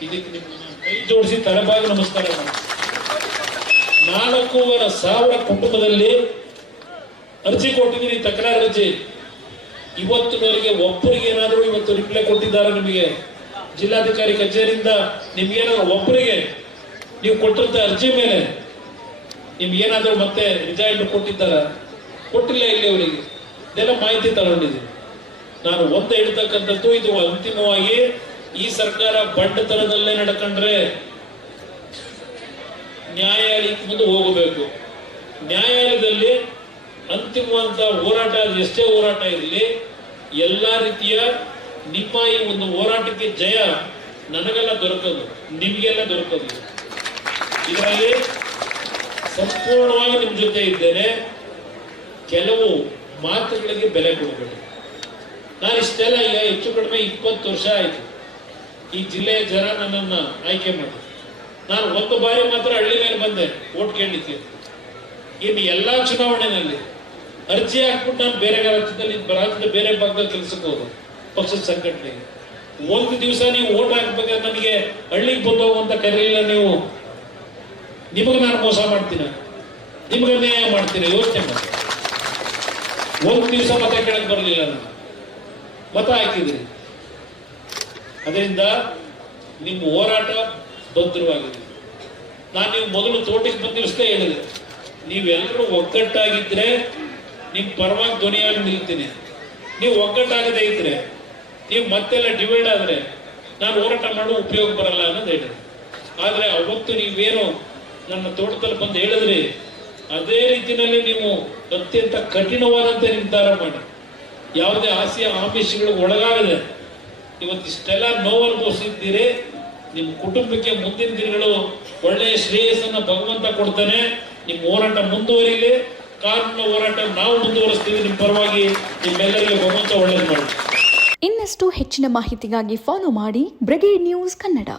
ಇದಕ್ಕೆ ನಿಮ್ಮ ಕೈ ಜೋಡಿಸಿ ತಲೆಬಾಗಿ ನಮಸ್ಕಾರ ಮಾಡಿ. 4,500 ಕುಟುಂಬದಲ್ಲಿ ಅರ್ಜಿ ಕೊಟ್ಟಿದ್ದೀನಿ, ತಕರಾರು ಅರ್ಜಿ. ಇವತ್ತಿನವರೆಗೆ ಒಬ್ಬರಿಗೆ ಏನಾದರೂ ಇವತ್ತು ರಿಪ್ಲೈ ಕೊಟ್ಟಿದ್ದಾರೆ ನಿಮಗೆ ಜಿಲ್ಲಾಧಿಕಾರಿ ಕಚೇರಿಯಿಂದ? ನಿಮ್ಗೇನಾದ್ರು ಒಬ್ಬರಿಗೆ ನೀವು ಕೊಟ್ಟಿದ್ದ ಅರ್ಜಿ ಮೇಲೆ ನಿಮ್ಗೇನಾದ್ರೂ ಮತ್ತೆ ರಿಸಲ್ಟ್ ಕೊಟ್ಟಿದ್ದಾರ? ಕೊಟ್ಟಿಲ್ಲ ಇಲ್ಲಿವರೆಗೆ. ಇದೆಲ್ಲ ಮಾಹಿತಿ ತಗೊಂಡಿದ್ದೀನಿ ನಾನು. ಒಂದು ಹೇಳ್ತಕ್ಕಂಥದ್ದು, ಇದು ಅಂತಿಮವಾಗಿ ಈ ಸರ್ಕಾರ ಬಂಡತನದಲ್ಲೇ ನಡ್ಕೊಂಡ್ರೆ ನ್ಯಾಯಾಲಯಕ್ಕೆ ಮುಂದೆ ಹೋಗಬೇಕು. ನ್ಯಾಯಾಲಯದಲ್ಲಿ ಅಂತಿಮವಾದ ಹೋರಾಟ, ಎಷ್ಟೇ ಹೋರಾಟ ಇರಲಿ, ಎಲ್ಲ ರೀತಿಯ ನಿಮ್ಮ ಈ ಒಂದು ಹೋರಾಟಕ್ಕೆ ಜಯ ನನಗೆಲ್ಲ ದೊರಕದು, ನಿಮಗೆಲ್ಲ ದೊರಕದು. ಇದರಲ್ಲಿ ಸಂಪೂರ್ಣವಾಗಿ ನಿಮ್ಮ ಜೊತೆ ಇದ್ದೇನೆ. ಕೆಲವು ಮಾತುಗಳಿಗೆ ಬೆಲೆ ಕೊಡಬೇಡಿ. ನಾನು ಇಷ್ಟೆಲ್ಲ ಈಗ ಹೆಚ್ಚು ಕಡಿಮೆ 20 ವರ್ಷ ಆಯಿತು ಈ ಜಿಲ್ಲೆಯ ಜನ ನನ್ನನ್ನು ಆಯ್ಕೆ ಮಾಡಿ. ನಾನು ಒಂದು ಬಾರಿ ಮಾತ್ರ ಹಳ್ಳಿ ಮೇಲೆ ಬಂದೆ ಓಟ್ ಕೇಳಲಿಕ್ಕೆ. ಇನ್ನು ಎಲ್ಲ ಚುನಾವಣೆಯಲ್ಲಿ ಅರ್ಜಿ ಹಾಕ್ಬಿಟ್ಟು ನಾನು ಬೇರೆ ರಾಜ್ಯದ ಬೇರೆ ಭಾಗದಲ್ಲಿ ಕೆಲಸಕ್ಕೆ ಹೋದೆ ಪಕ್ಷದ ಸಂಘಟನೆಗೆ. ಒಂದು ದಿವಸ ನೀವು ಓಟ್ ಹಾಕ್ಬೇಕಾದ್ರೆ ನನಗೆ ಹಳ್ಳಿಗೆ ಬಂದೋಗುವಂತ ಕರೀಲಿಲ್ಲ ನೀವು. ನಿಮಗೆ ನಾನು ಮೋಸ ಮಾಡ್ತೀನಿ, ನಿಮಗೆ ಅನ್ಯಾಯ ಮಾಡ್ತೀನಿ, ಯೋಚನೆ ಮಾಡಿ. ಒಂದು ದಿವಸ ಮತ ಕೇಳಕ್ ಬರಲಿಲ್ಲ, ನಾನು ಮತ ಹಾಕಿದ್ರಿ. ಅದರಿಂದ ನಿಮ್ಮ ಹೋರಾಟ ಭದ್ರವಾಗಿದೆ. ನಾನು ನೀವು ಮೊದಲು ತೋಟಕ್ಕೆ ಬಂದ ದಿವಸದೇ ಹೇಳಿದೆ, ನೀವೆಲ್ಲರೂ ಒಗ್ಗಟ್ಟಾಗಿದ್ರೆ ನಿಮ್ಮ ಪರವಾಗಿ ಧ್ವನಿಯಾಗಿ ನಿಲ್ತೀನಿ. ನೀವು ಒಗ್ಗಟ್ಟಾಗದೇ ಇದ್ರೆ, ನೀವು ಮತ್ತೆಲ್ಲ ಡಿವೈಡ್ ಆದರೆ ನಾನು ಹೋರಾಟ ಮಾಡುವ ಉಪಯೋಗ ಬರಲ್ಲ ಅನ್ನೋದು ಹೇಳಿದೆ. ಆದರೆ ಅವತ್ತು ನೀವೇನು ನನ್ನ ತೋಟದಲ್ಲಿ ಬಂದು ಹೇಳಿದ್ರಿ, ಅದೇ ರೀತಿಯಲ್ಲಿ ನೀವು ಅತ್ಯಂತ ಕಠಿಣವಾದಂತೆ ನಿರ್ಧಾರ ಮಾಡಿ, ಯಾವುದೇ ಆಮಿಷಗಳಿಗೆ ಒಳಗಾಗದೆ ಇವತ್ತಿಷ್ಟೆಲ್ಲ ನೋವು ಅನುಭವಿಸಿದ್ದೀರಿ. ನಿಮ್ಮ ಕುಟುಂಬಕ್ಕೆ ಮುಂದಿನ ದಿನಗಳು ಒಳ್ಳೆಯ ಶ್ರೇಯಸ್ಸನ್ನು ಭಗವಂತ ಕೊಡ್ತಾನೆ. ನಿಮ್ಮ ಹೋರಾಟ ಮುಂದುವರಿಲಿ, ಕಾನೂನಿನ ಹೋರಾಟ ನಾವು ಮುಂದುವರಿಸ್ತೀವಿ. ನಿಮ್ಮ ಪರವಾಗಿ ನಿಮ್ಮೆಲ್ಲರಿಗೂ ಭಗವಂತ ಒಳ್ಳೆಯದು ಮಾಡಿ. ಇನ್ನಷ್ಟು ಹೆಚ್ಚಿನ ಮಾಹಿತಿಗಾಗಿ ಫಾಲೋ ಮಾಡಿ ಬ್ರಿಗೇಡ್ ನ್ಯೂಸ್ ಕನ್ನಡ.